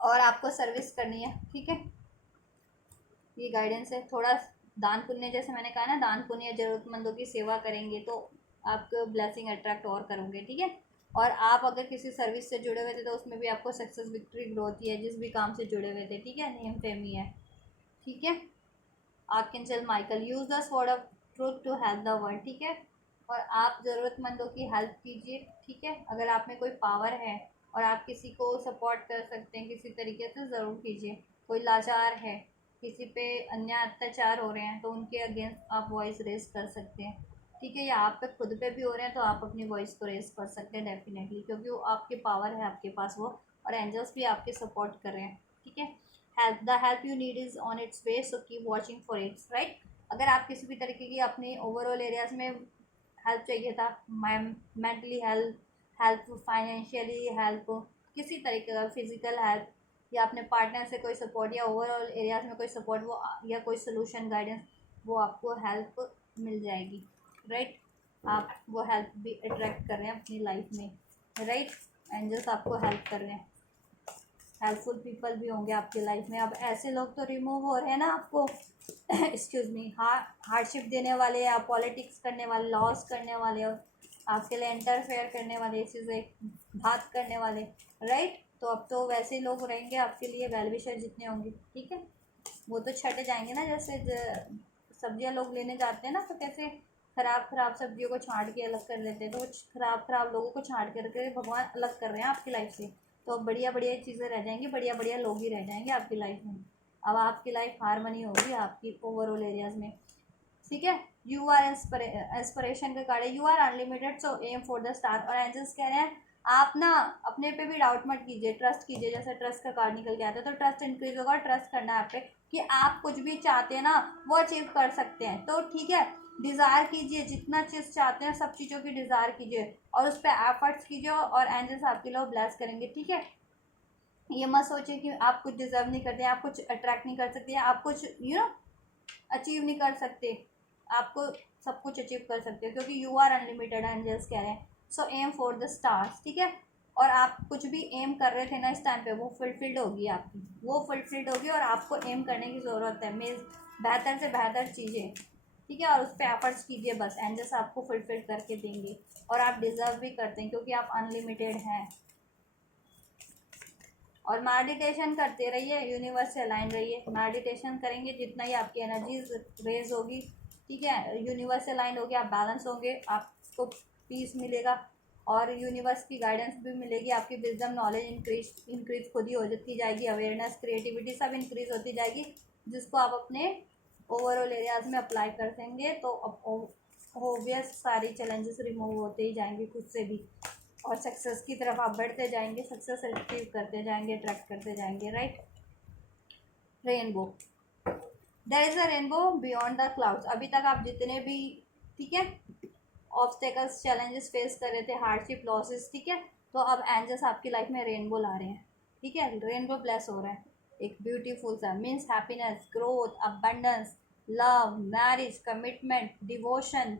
और आपको सर्विस करनी है। ठीक है, ये गाइडेंस है। थोड़ा दान पुण्य, जैसे मैंने कहा ना, दान पुण्य, ज़रूरतमंदों की सेवा करेंगे तो आपको ब्लेसिंग अट्रैक्ट और करोगे। ठीक है, और आप अगर किसी सर्विस से जुड़े हुए थे तो उसमें भी आपको सक्सेस, विक्ट्री, ग्रोथ ही है, जिस भी काम से जुड़े हुए थे। ठीक है, नेम फेमी है। ठीक है, archangel Michael, use the sword of truth to help the world. ठीक है, और आप ज़रूरतमंदों की हेल्प कीजिए। ठीक है, अगर आप में कोई पावर है और आप किसी को सपोर्ट कर सकते हैं किसी तरीके से, ज़रूर कीजिए। कोई लाचार है, किसी पे अन्याय अत्याचार हो रहे हैं, तो उनके अगेंस्ट आप वॉइस रेस कर सकते हैं। ठीक है, या आप पे खुद पे भी हो रहे हैं तो आप अपनी वॉइस को रेस कर सकते हैं डेफिनेटली, क्योंकि वो आपके पावर है आपके पास वो, और एंजल्स भी आपके सपोर्ट कर रहे हैं। ठीक है, help you need is on it's way, so keep watching for its. Right, अगर आप किसी भी तरीके की अपनी ओवरऑल एरियाज में हेल्प चाहिए था, mentally help, help financially help, किसी तरीके का फिजिकल हेल्प, या अपने पार्टनर से कोई सपोर्ट, या ओवरऑल एरियाज में कोई सपोर्ट, वो या कोई सोल्यूशन गाइडेंस, वो आपको हेल्प मिल जाएगी। राइट, आप वो हेल्प भी अट्रैक्ट कर रहे हैं अपनी लाइफ में। राइट, एंजल्स आपको हेल्प कर रहे हैं, हेल्पफुल पीपल भी होंगे आपकी लाइफ में। अब ऐसे लोग तो रिमूव हो रहे हैं ना आपको एक्सक्यूज मी, हार्डशिप देने वाले, या पॉलिटिक्स करने वाले, लॉस करने वाले, और आपके लिए इंटरफेयर करने वाले, चीज़ें घात करने वाले। राइट, तो अब तो वैसे लोग रहेंगे आपके लिए, वेलविशर जितने होंगे। ठीक है, वो तो छट जाएंगे ना, जैसे सब्जियां लोग लेने जाते हैं ना, तो कैसे खराब खराब सब्जियों को छांट के अलग कर देते हैं, तो वो खराब खराब लोगों को छांट करके भगवान अलग कर रहे हैं आपकी लाइफ से। तो अब बढ़िया बढ़िया चीज़ें रह जाएंगी, बढ़िया बढ़िया लोग ही रह जाएंगे आपकी लाइफ में। अब आपकी लाइफ हारमनी होगी आपकी ओवरऑल एरियाज में। ठीक है, यू आर एस्पिरेशन का कार्ड है, you are unlimited, so aim for the star. और एंजल्स कह रहे हैं आप ना अपने पे भी डाउट मत कीजिए, ट्रस्ट कीजिए। जैसे ट्रस्ट का कार्ड निकल के आता है, तो ट्रस्ट इंक्रीज होगा, ट्रस्ट करना है आप पे कि आप कुछ भी चाहते हैं ना वो अचीव कर सकते हैं। तो ठीक है, डिज़ायर कीजिए, जितना चीज़ चाहते हैं सब चीज़ों की डिज़ायर कीजिए, और उस पर एफर्ट्स कीजिए, और एंजल्स आपके लिए ब्लेस करेंगे। ठीक है, ये मत सोचिए कि आप कुछ डिजर्व नहीं करते, आप कुछ अट्रैक्ट नहीं कर सकते, आप कुछ अचीव नहीं कर सकते। आपको सब कुछ अचीव कर सकते हो, क्योंकि यू आर अनलिमिटेड, एंजल्स कह रहे हैं। सो एम फॉर द स्टार्स। ठीक है, और आप कुछ भी एम कर रहे थे ना इस टाइम पे, वो फुलफिल्ड होगी आपकी, वो फुलफिल्ड होगी, और आपको एम करने की ज़रूरत है, मीन्स बेहतर से बेहतर चीज़ें। ठीक है, और उस पर एफर्ट्स कीजिए, बस एंजल्स आपको फुलफिल करके देंगे, और आप डिज़र्व भी करते हैं क्योंकि आप अनलिमिटेड हैं। और मेडिटेशन करते रहिए, यूनिवर्स से अलाइन रहिए, मेडिटेशन करेंगे जितना ही आपकी एनर्जीज रेज होगी। ठीक है, यूनिवर्स से अलाइन होगी, आप बैलेंस होंगे, आपको पीस मिलेगा, और यूनिवर्स की गाइडेंस भी मिलेगी, आपकी विजडम, नॉलेज इंक्रीज खुद ही हो जाती जाएगी, अवेयरनेस, क्रिएटिविटी सब इंक्रीज होती जाएगी, जिसको आप अपने ओवरऑल एरियाज में अप्लाई कर देंगे, तो ऑब्वियस सारी चैलेंजेस रिमूव होते ही जाएंगे खुद से भी, और सक्सेस की तरफ आप बढ़ते जाएंगे, सक्सेस अचीव करते जाएंगे, अट्रैक्ट करते जाएंगे। Right, rainbow, there is a rainbow beyond the clouds. अभी तक आप जितने भी, ठीक है, ऑब्स्टेकल्स, चैलेंजेस फेस कर रहे थे, हार्डशिप, लॉसेस, ठीक है, तो अब एंजल्स आपकी लाइफ में रेनबो ला रहे हैं। ठीक है, रेनबो ब्लेस हो रहा है, एक ब्यूटीफुल सा, means happiness, growth, abundance, love, marriage, commitment, devotion,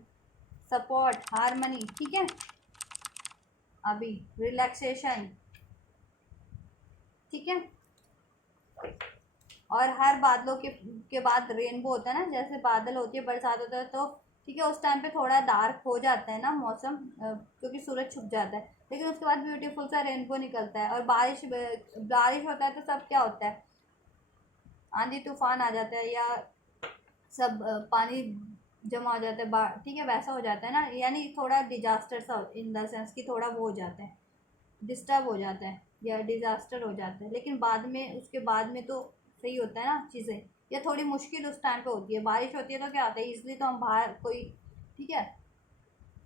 support, harmony. ठीक है, अभी रिलैक्सेशन। ठीक है, और हर बादलों के बाद रेनबो होता है ना, जैसे बादल होती है, बरसात होता है, तो ठीक है, उस टाइम पे थोड़ा डार्क हो जाता है ना मौसम, क्योंकि सूरज छुप जाता है, लेकिन उसके बाद ब्यूटीफुल सा रेनबो निकलता है, और बारिश बारिश होता है, तो सब क्या होता है, आंधी तूफान आ जाता है, या सब पानी जमा हो जाता है, ठीक है, वैसा हो जाता है ना, यानी थोड़ा डिजास्टर सा इन द सेंस कि थोड़ा वो हो जाता है। डिस्टर्ब हो जाता है या डिज़ास्टर हो जाता है, लेकिन बाद में, उसके बाद में तो सही होता है ना चीज़ें। या थोड़ी मुश्किल उस टाइम पे होती है, बारिश होती है तो क्या होता है, ईज़िली तो हम बाहर कोई, ठीक है,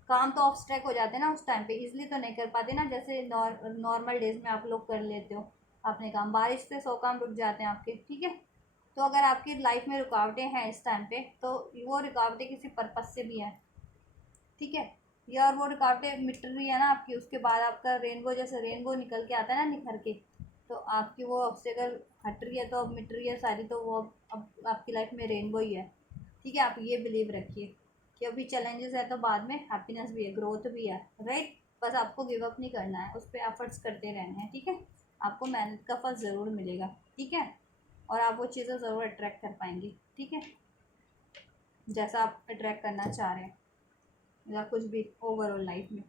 काम तो ऑफ स्ट्रैक हो जाते हैं ना उस टाइम पे, ईज़िली तो नहीं कर पाते ना, जैसे नॉर्मल डेज़ में आप लोग कर लेते हो अपने काम। बारिश से 100 काम रुक जाते हैं आपके, ठीक है। तो अगर आपकी लाइफ में रुकावटें हैं इस टाइम पे, तो वो रुकावटें किसी पर्पज़ से भी हैं, ठीक है। या और वो रुकावटें मिट रही है ना आपकी, उसके बाद आपका रेनबो, जैसे रेनबो निकल के आता है ना निखर के, तो आपकी वो ऑब्स्टेकल हट रही है, तो अब मिट रही है सारी, तो वो अब आपकी लाइफ में रेनबो ही है, ठीक है। आप ये बिलीव रखिए कि अभी चैलेंजेस है तो बाद में हैप्पीनेस भी है, ग्रोथ भी है, राइट। बस आपको गिव अप नहीं करना है, उस पर एफर्ट्स करते रहने हैं, ठीक है। आपको मेहनत का फल ज़रूर मिलेगा, ठीक है। और आप वो चीज़ें ज़रूर अट्रैक्ट कर पाएंगे, ठीक है, जैसा आप अट्रैक्ट करना चाह रहे हैं, या कुछ भी ओवरऑल लाइफ में।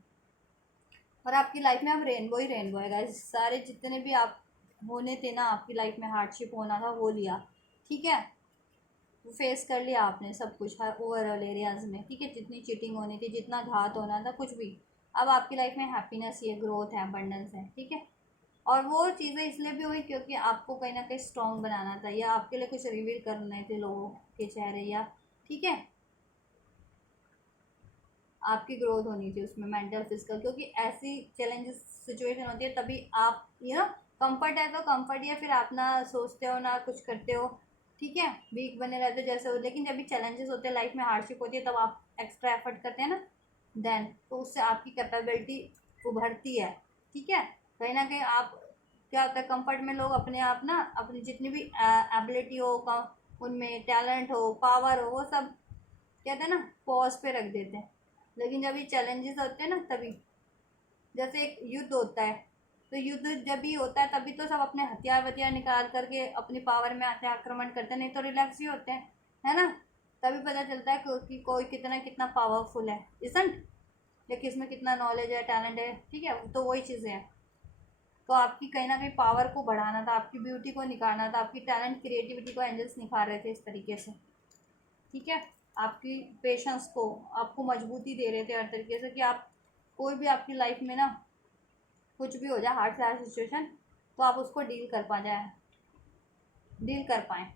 और आपकी लाइफ में अब रेनबो ही रेनबो है गाइस। सारे जितने भी आप होने थे ना आपकी लाइफ में, हार्डशिप होना था वो लिया, ठीक है, वो फेस कर लिया आपने सब कुछ हर ओवरऑल एरियाज में, ठीक है। जितनी चीटिंग होनी थी, जितना घात होना था, कुछ भी, अब आपकी लाइफ में हैप्पीनेस ही है, ग्रोथ है, अबंडेंस है, ठीक है। और वो चीज़ें इसलिए भी हुई क्योंकि आपको कहीं ना कहीं स्ट्रॉन्ग बनाना था, या आपके लिए कुछ रिवील करने थे लोगों के चेहरे, या, ठीक है, आपकी ग्रोथ होनी थी उसमें, मेंटल फिजिकल, क्योंकि ऐसी चैलेंजेस सिचुएशन होती है तभी आप, कंफर्ट है तो कंफर्ट, या फिर आप ना सोचते हो ना कुछ करते हो, ठीक है, वीक बने रहते हो जैसे हो। लेकिन जब भी चैलेंजेस होते हैं लाइफ में, हार्डशिप होती है, तब आप एक्स्ट्रा एफर्ट करते हैं ना, देन तो उससे आपकी कैपेबिलिटी उभरती है, ठीक है। कहीं ना कहीं आप, क्या होता है, कंफर्ट में लोग अपने आप ना, अपनी जितनी भी एबिलिटी हो, उनमें टैलेंट हो, पावर हो, वो सब कहते हैं ना पॉज पे रख देते हैं। लेकिन जब ये चैलेंजेस होते हैं ना, तभी, जैसे एक युद्ध होता है, तो युद्ध जब भी होता है तभी तो सब अपने हथियार वथियार निकाल करके अपनी पावर में आते हैं, आक्रमण करते हैं, नहीं तो रिलैक्स ही होते हैं, है ना। तभी पता चलता है कि कोई कितना कितना पावरफुल है, इसंट, या किसमें कितना नॉलेज है, टैलेंट है, ठीक है। तो वही चीज़ें हैं। तो आपकी कहीं ना कहीं पावर को बढ़ाना था, आपकी ब्यूटी को निखारना था, आपकी टैलेंट क्रिएटिविटी को एंजल्स निखार रहे थे इस तरीके से, ठीक है। आपकी पेशेंस को, आपको मजबूती दे रहे थे हर तरीके से, कि आप कोई भी आपकी लाइफ में ना कुछ भी हो जाए, हार्ड से हार्ड सिचुएशन, तो आप उसको डील कर पाएँ।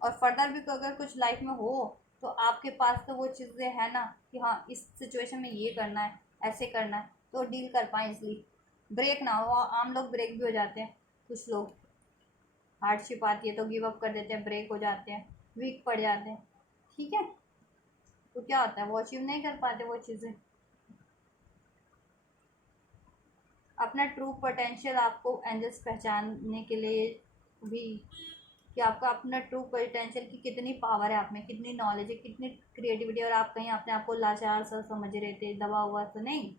और फर्दर भी अगर कुछ लाइफ में हो, तो आपके पास तो वो चीज़ें हैं ना, कि हाँ इस सिचुएशन में ये करना है, ऐसे करना है, तो डील कर पाएँ इसलिए, ब्रेक ना हो। आम लोग ब्रेक भी हो जाते हैं, कुछ लोग हार्डशिप आती है तो गिव अप कर देते हैं, ब्रेक हो जाते हैं, वीक पड़ जाते हैं, ठीक है। तो क्या होता है, वो अचीव नहीं कर पाते वो चीज़ें। अपना ट्रू पोटेंशियल आपको एंजल्स पहचानने के लिए भी, कि आपका अपना ट्रू पोटेंशियल की कितनी पावर है आप में, कितनी नॉलेज है, कितनी क्रिएटिविटी, और आप कहीं अपने आप को लाचार सा समझ रहे थे, दबा हुआ तो नहीं,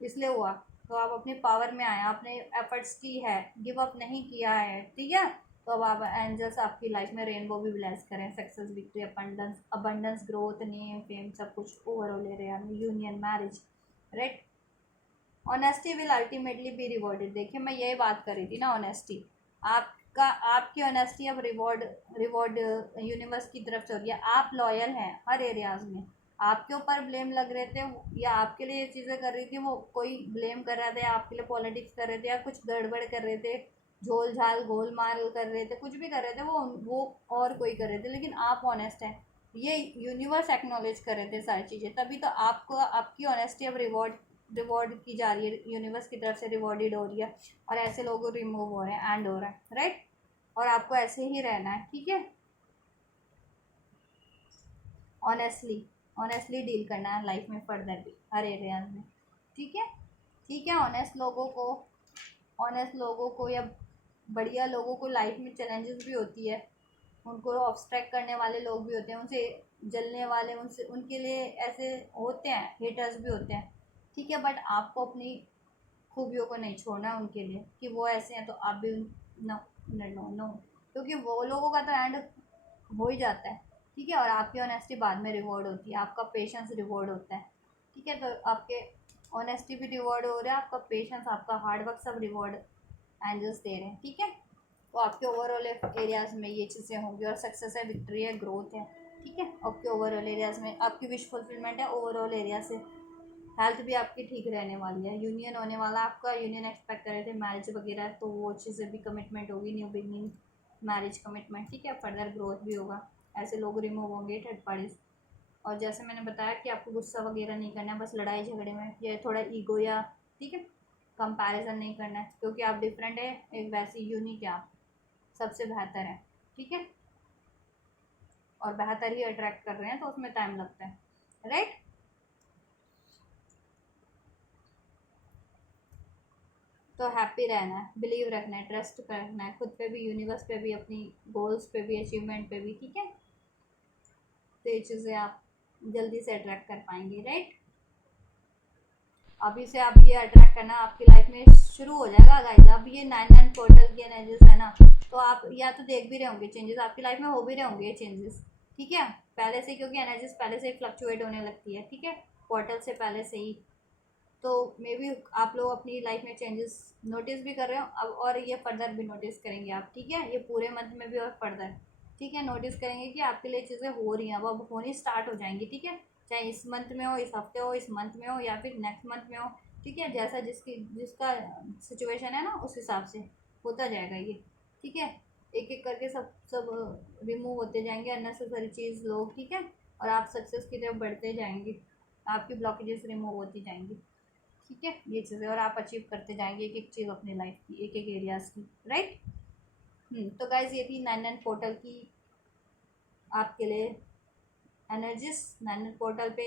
इसलिए हुआ। तो आप अपनी पावर में आए, आपने एफर्ट्स की है, गिव अप नहीं किया है, ठीक है। तो अब आप एंजल्स आपकी लाइफ में रेनबो भी ब्लेस करें, success, victory, abundance, growth, name, fame, सब कुछ ओवरऑल एरिया में, union, marriage, right. Honesty will ultimately be rewarded. देखिए मैं यही बात कर रही थी ना, ऑनेस्टी, आपका, आपकी ऑनेस्टी अब रिवॉर्ड यूनिवर्स की तरफ से हो रही है। आप लॉयल हैं हर एरियाज में। आपके ऊपर ब्लेम लग रहे थे, या आपके लिए ये चीज़ें कर रही थी, वो कोई ब्लेम कर रहा था, या आपके लिए पॉलिटिक्स कर रहे थे, या कुछ गड़बड़ कर रहे थे, झोल झाल गोल माल कर रहे थे, कुछ भी कर रहे थे, वो और कोई कर रहे थे, लेकिन आप ऑनेस्ट हैं, ये यूनिवर्स एक्नॉलेज कर रहे थे सारी चीज़ें, तभी तो आपको आपकी ऑनेस्टी अब रिवॉर्ड की जा रही है, यूनिवर्स की तरफ से रिवॉर्डेड हो रही है, और ऐसे लोग रिमूव हो रहे हैं, एंड हो रहा है, राइट। और आपको ऐसे ही रहना है, ठीक है। ऑनेस्टली ऑनेस्टली डील करना है लाइफ में, फर्दर भी हर एरिया में, ठीक है, ठीक है। ऑनेस्ट लोगों को या बढ़िया लोगों को लाइफ में चैलेंजेस भी होती है, उनको ऑब्स्ट्रैक्ट करने वाले लोग भी होते हैं, उनसे जलने वाले, उनसे, उनके लिए ऐसे होते हैं, हेटर्स भी होते हैं, ठीक है। बट आपको अपनी खूबियों को नहीं छोड़ना है उनके लिए, कि वो ऐसे हैं तो आप भी, नो नो नो, क्योंकि वो लोगों का तो एंड हो ही जाता है, ठीक है। और आपकी ऑनेस्टी बाद में रिवॉर्ड होती है, आपका पेशेंस रिवॉर्ड होता है, ठीक है। तो आपके ऑनेस्टी भी रिवॉर्ड हो रहा है, आपका पेशेंस, आपका हार्डवर्क, सब रिवॉर्ड एंजल्स दे रहे हैं, ठीक है। तो आपके ओवरऑल एरियाज में ये चीज़ें होंगी, और सक्सेस है, विक्ट्री है, ग्रोथ है, ठीक है। आपके ओवरऑल एरियाज में आपकी विश फुलफिलमेंट है ओवरऑल एरिया से, हेल्थ भी आपकी ठीक रहने वाली है, यूनियन होने वाला आपका, यूनियन एक्सपेक्ट कर रहे थे मैरिज वगैरह, तो वो चीज़ें भी, कमिटमेंट होगी, न्यू बिगनिंग, मैरिज कमिटमेंट, ठीक है, फर्दर ग्रोथ भी होगा, ऐसे लोग रिमूव होंगे थर्ड पार्टीज। और जैसे मैंने बताया कि आपको गुस्सा वगैरह नहीं करना है, बस लड़ाई झगड़े में या थोड़ा ईगो या, ठीक है, कंपैरिजन नहीं करना है, क्योंकि आप डिफरेंट है, एक वैसी यूनिक है, आप सबसे बेहतर है, ठीक है, और बेहतर ही अट्रैक्ट कर रहे हैं, तो उसमें टाइम लगता है, राइट। तो हैप्पी रहना है, बिलीव रखना है, ट्रस्ट रखना है खुद पे भी, यूनिवर्स पे भी, अपनी गोल्स पे भी, अचीवमेंट पे भी, ठीक है। तो ये चीज़ें आप जल्दी से अट्रैक्ट कर पाएंगे, राइट। अभी से आप ये अट्रैक्ट करना आपकी लाइफ में शुरू हो जाएगा गाइस। अब ये 9 पोर्टल की एनर्जीज है ना, तो आप या तो देख भी रहे होंगे चेंजेस, आपकी लाइफ में हो भी रहे होंगे ये चेंजेस, ठीक है, पहले से, क्योंकि एनर्जीज पहले से ही फ्लक्चुएट होने लगती है, ठीक है, पोर्टल से पहले से ही। तो मे बी आप लोग अपनी लाइफ में चेंजेस नोटिस भी कर रहे हो अब, और ये फर्दर भी नोटिस करेंगे आप, ठीक है, ये पूरे मंथ में भी और फर्दर, ठीक है, नोटिस करेंगे कि आपके लिए चीज़ें हो रही हैं, अब होनी स्टार्ट हो जाएंगी, ठीक है, चाहे इस मंथ में हो, इस हफ्ते हो, इस मंथ में हो, या फिर नेक्स्ट मंथ में हो, ठीक है, जैसा जिसका सिचुएशन है ना, उस हिसाब से होता जाएगा ये, ठीक है, एक एक करके सब सब रिमूव होते जाएंगे अननेसेसरी चीज़ लोग, ठीक है, और आप सक्सेस की तरफ बढ़ते जाएंगे, आपकी ब्लॉकेजेस रिमूव होती जाएंगी, ठीक है, ये चीज़ें, और आप अचीव करते जाएंगे एक एक चीज़ अपनी लाइफ की, एक एक एरियाज की, राइट। तो गाइज ये थी 9 पोर्टल की आपके लिए एनर्जीज। 9 पोर्टल पे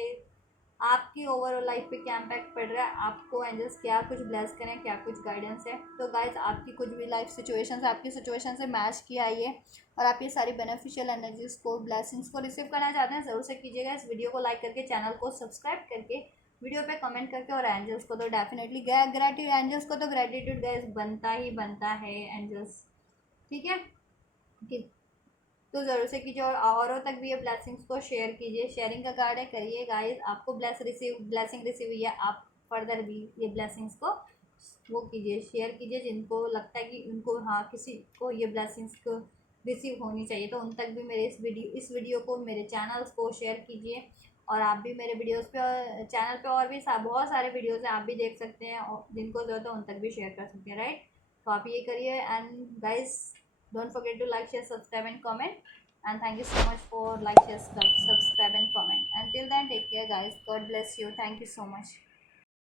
आपकी ओवरऑल लाइफ पे क्या इम्पैक्ट पड़ रहा है, आपको एंजल्स क्या कुछ ब्लेस करें, क्या कुछ गाइडेंस है। तो गाइज आपकी कुछ भी लाइफ सिचुएशन से, आपकी सिचुएशन से मैच किया ये, और आप ये सारी बेनिफिशियल एनर्जीज को, ब्लेसिंग्स को रिसीव करना चाहते हैं, ज़रूर से कीजिएगा, इस वीडियो को लाइक करके, चैनल को सब्सक्राइब करके, वीडियो पे कमेंट करके, और एंजल्स को तो डेफिनेटली ग्रेटिट्यूड, एंजल्स को तो ग्रेटिट्यूड गाइज बनता ही बनता है एंजल्स, ठीक है, कि तो ज़रूर से कीजिए, और औरों तक भी ये ब्लेसिंग्स को शेयर कीजिए, शेयरिंग का कार्ड है, करिए गाइस, आपको ब्लेसिंग रिसीव हुई है, आप फर्दर भी ये ब्लेसिंग्स को वो कीजिए, शेयर कीजिए, जिनको लगता है कि उनको, हाँ, किसी को ये ब्लेसिंग्स को रिसीव होनी चाहिए, तो उन तक भी मेरे इस वीडियो को, मेरे चैनल्स को शेयर कीजिए, और आप भी मेरे वीडियोस पे, चैनल पे और भी बहुत सारे वीडियोस हैं, आप भी देख सकते हैं, और जिनको ज़रूरत है उन तक भी शेयर कर सकते हैं, राइट। तो आप ये करिए, and guys don't forget to like, share, subscribe and comment, and thank you so much for like, share, subscribe and comment. Until then, take care guys, god bless you, thank you so much.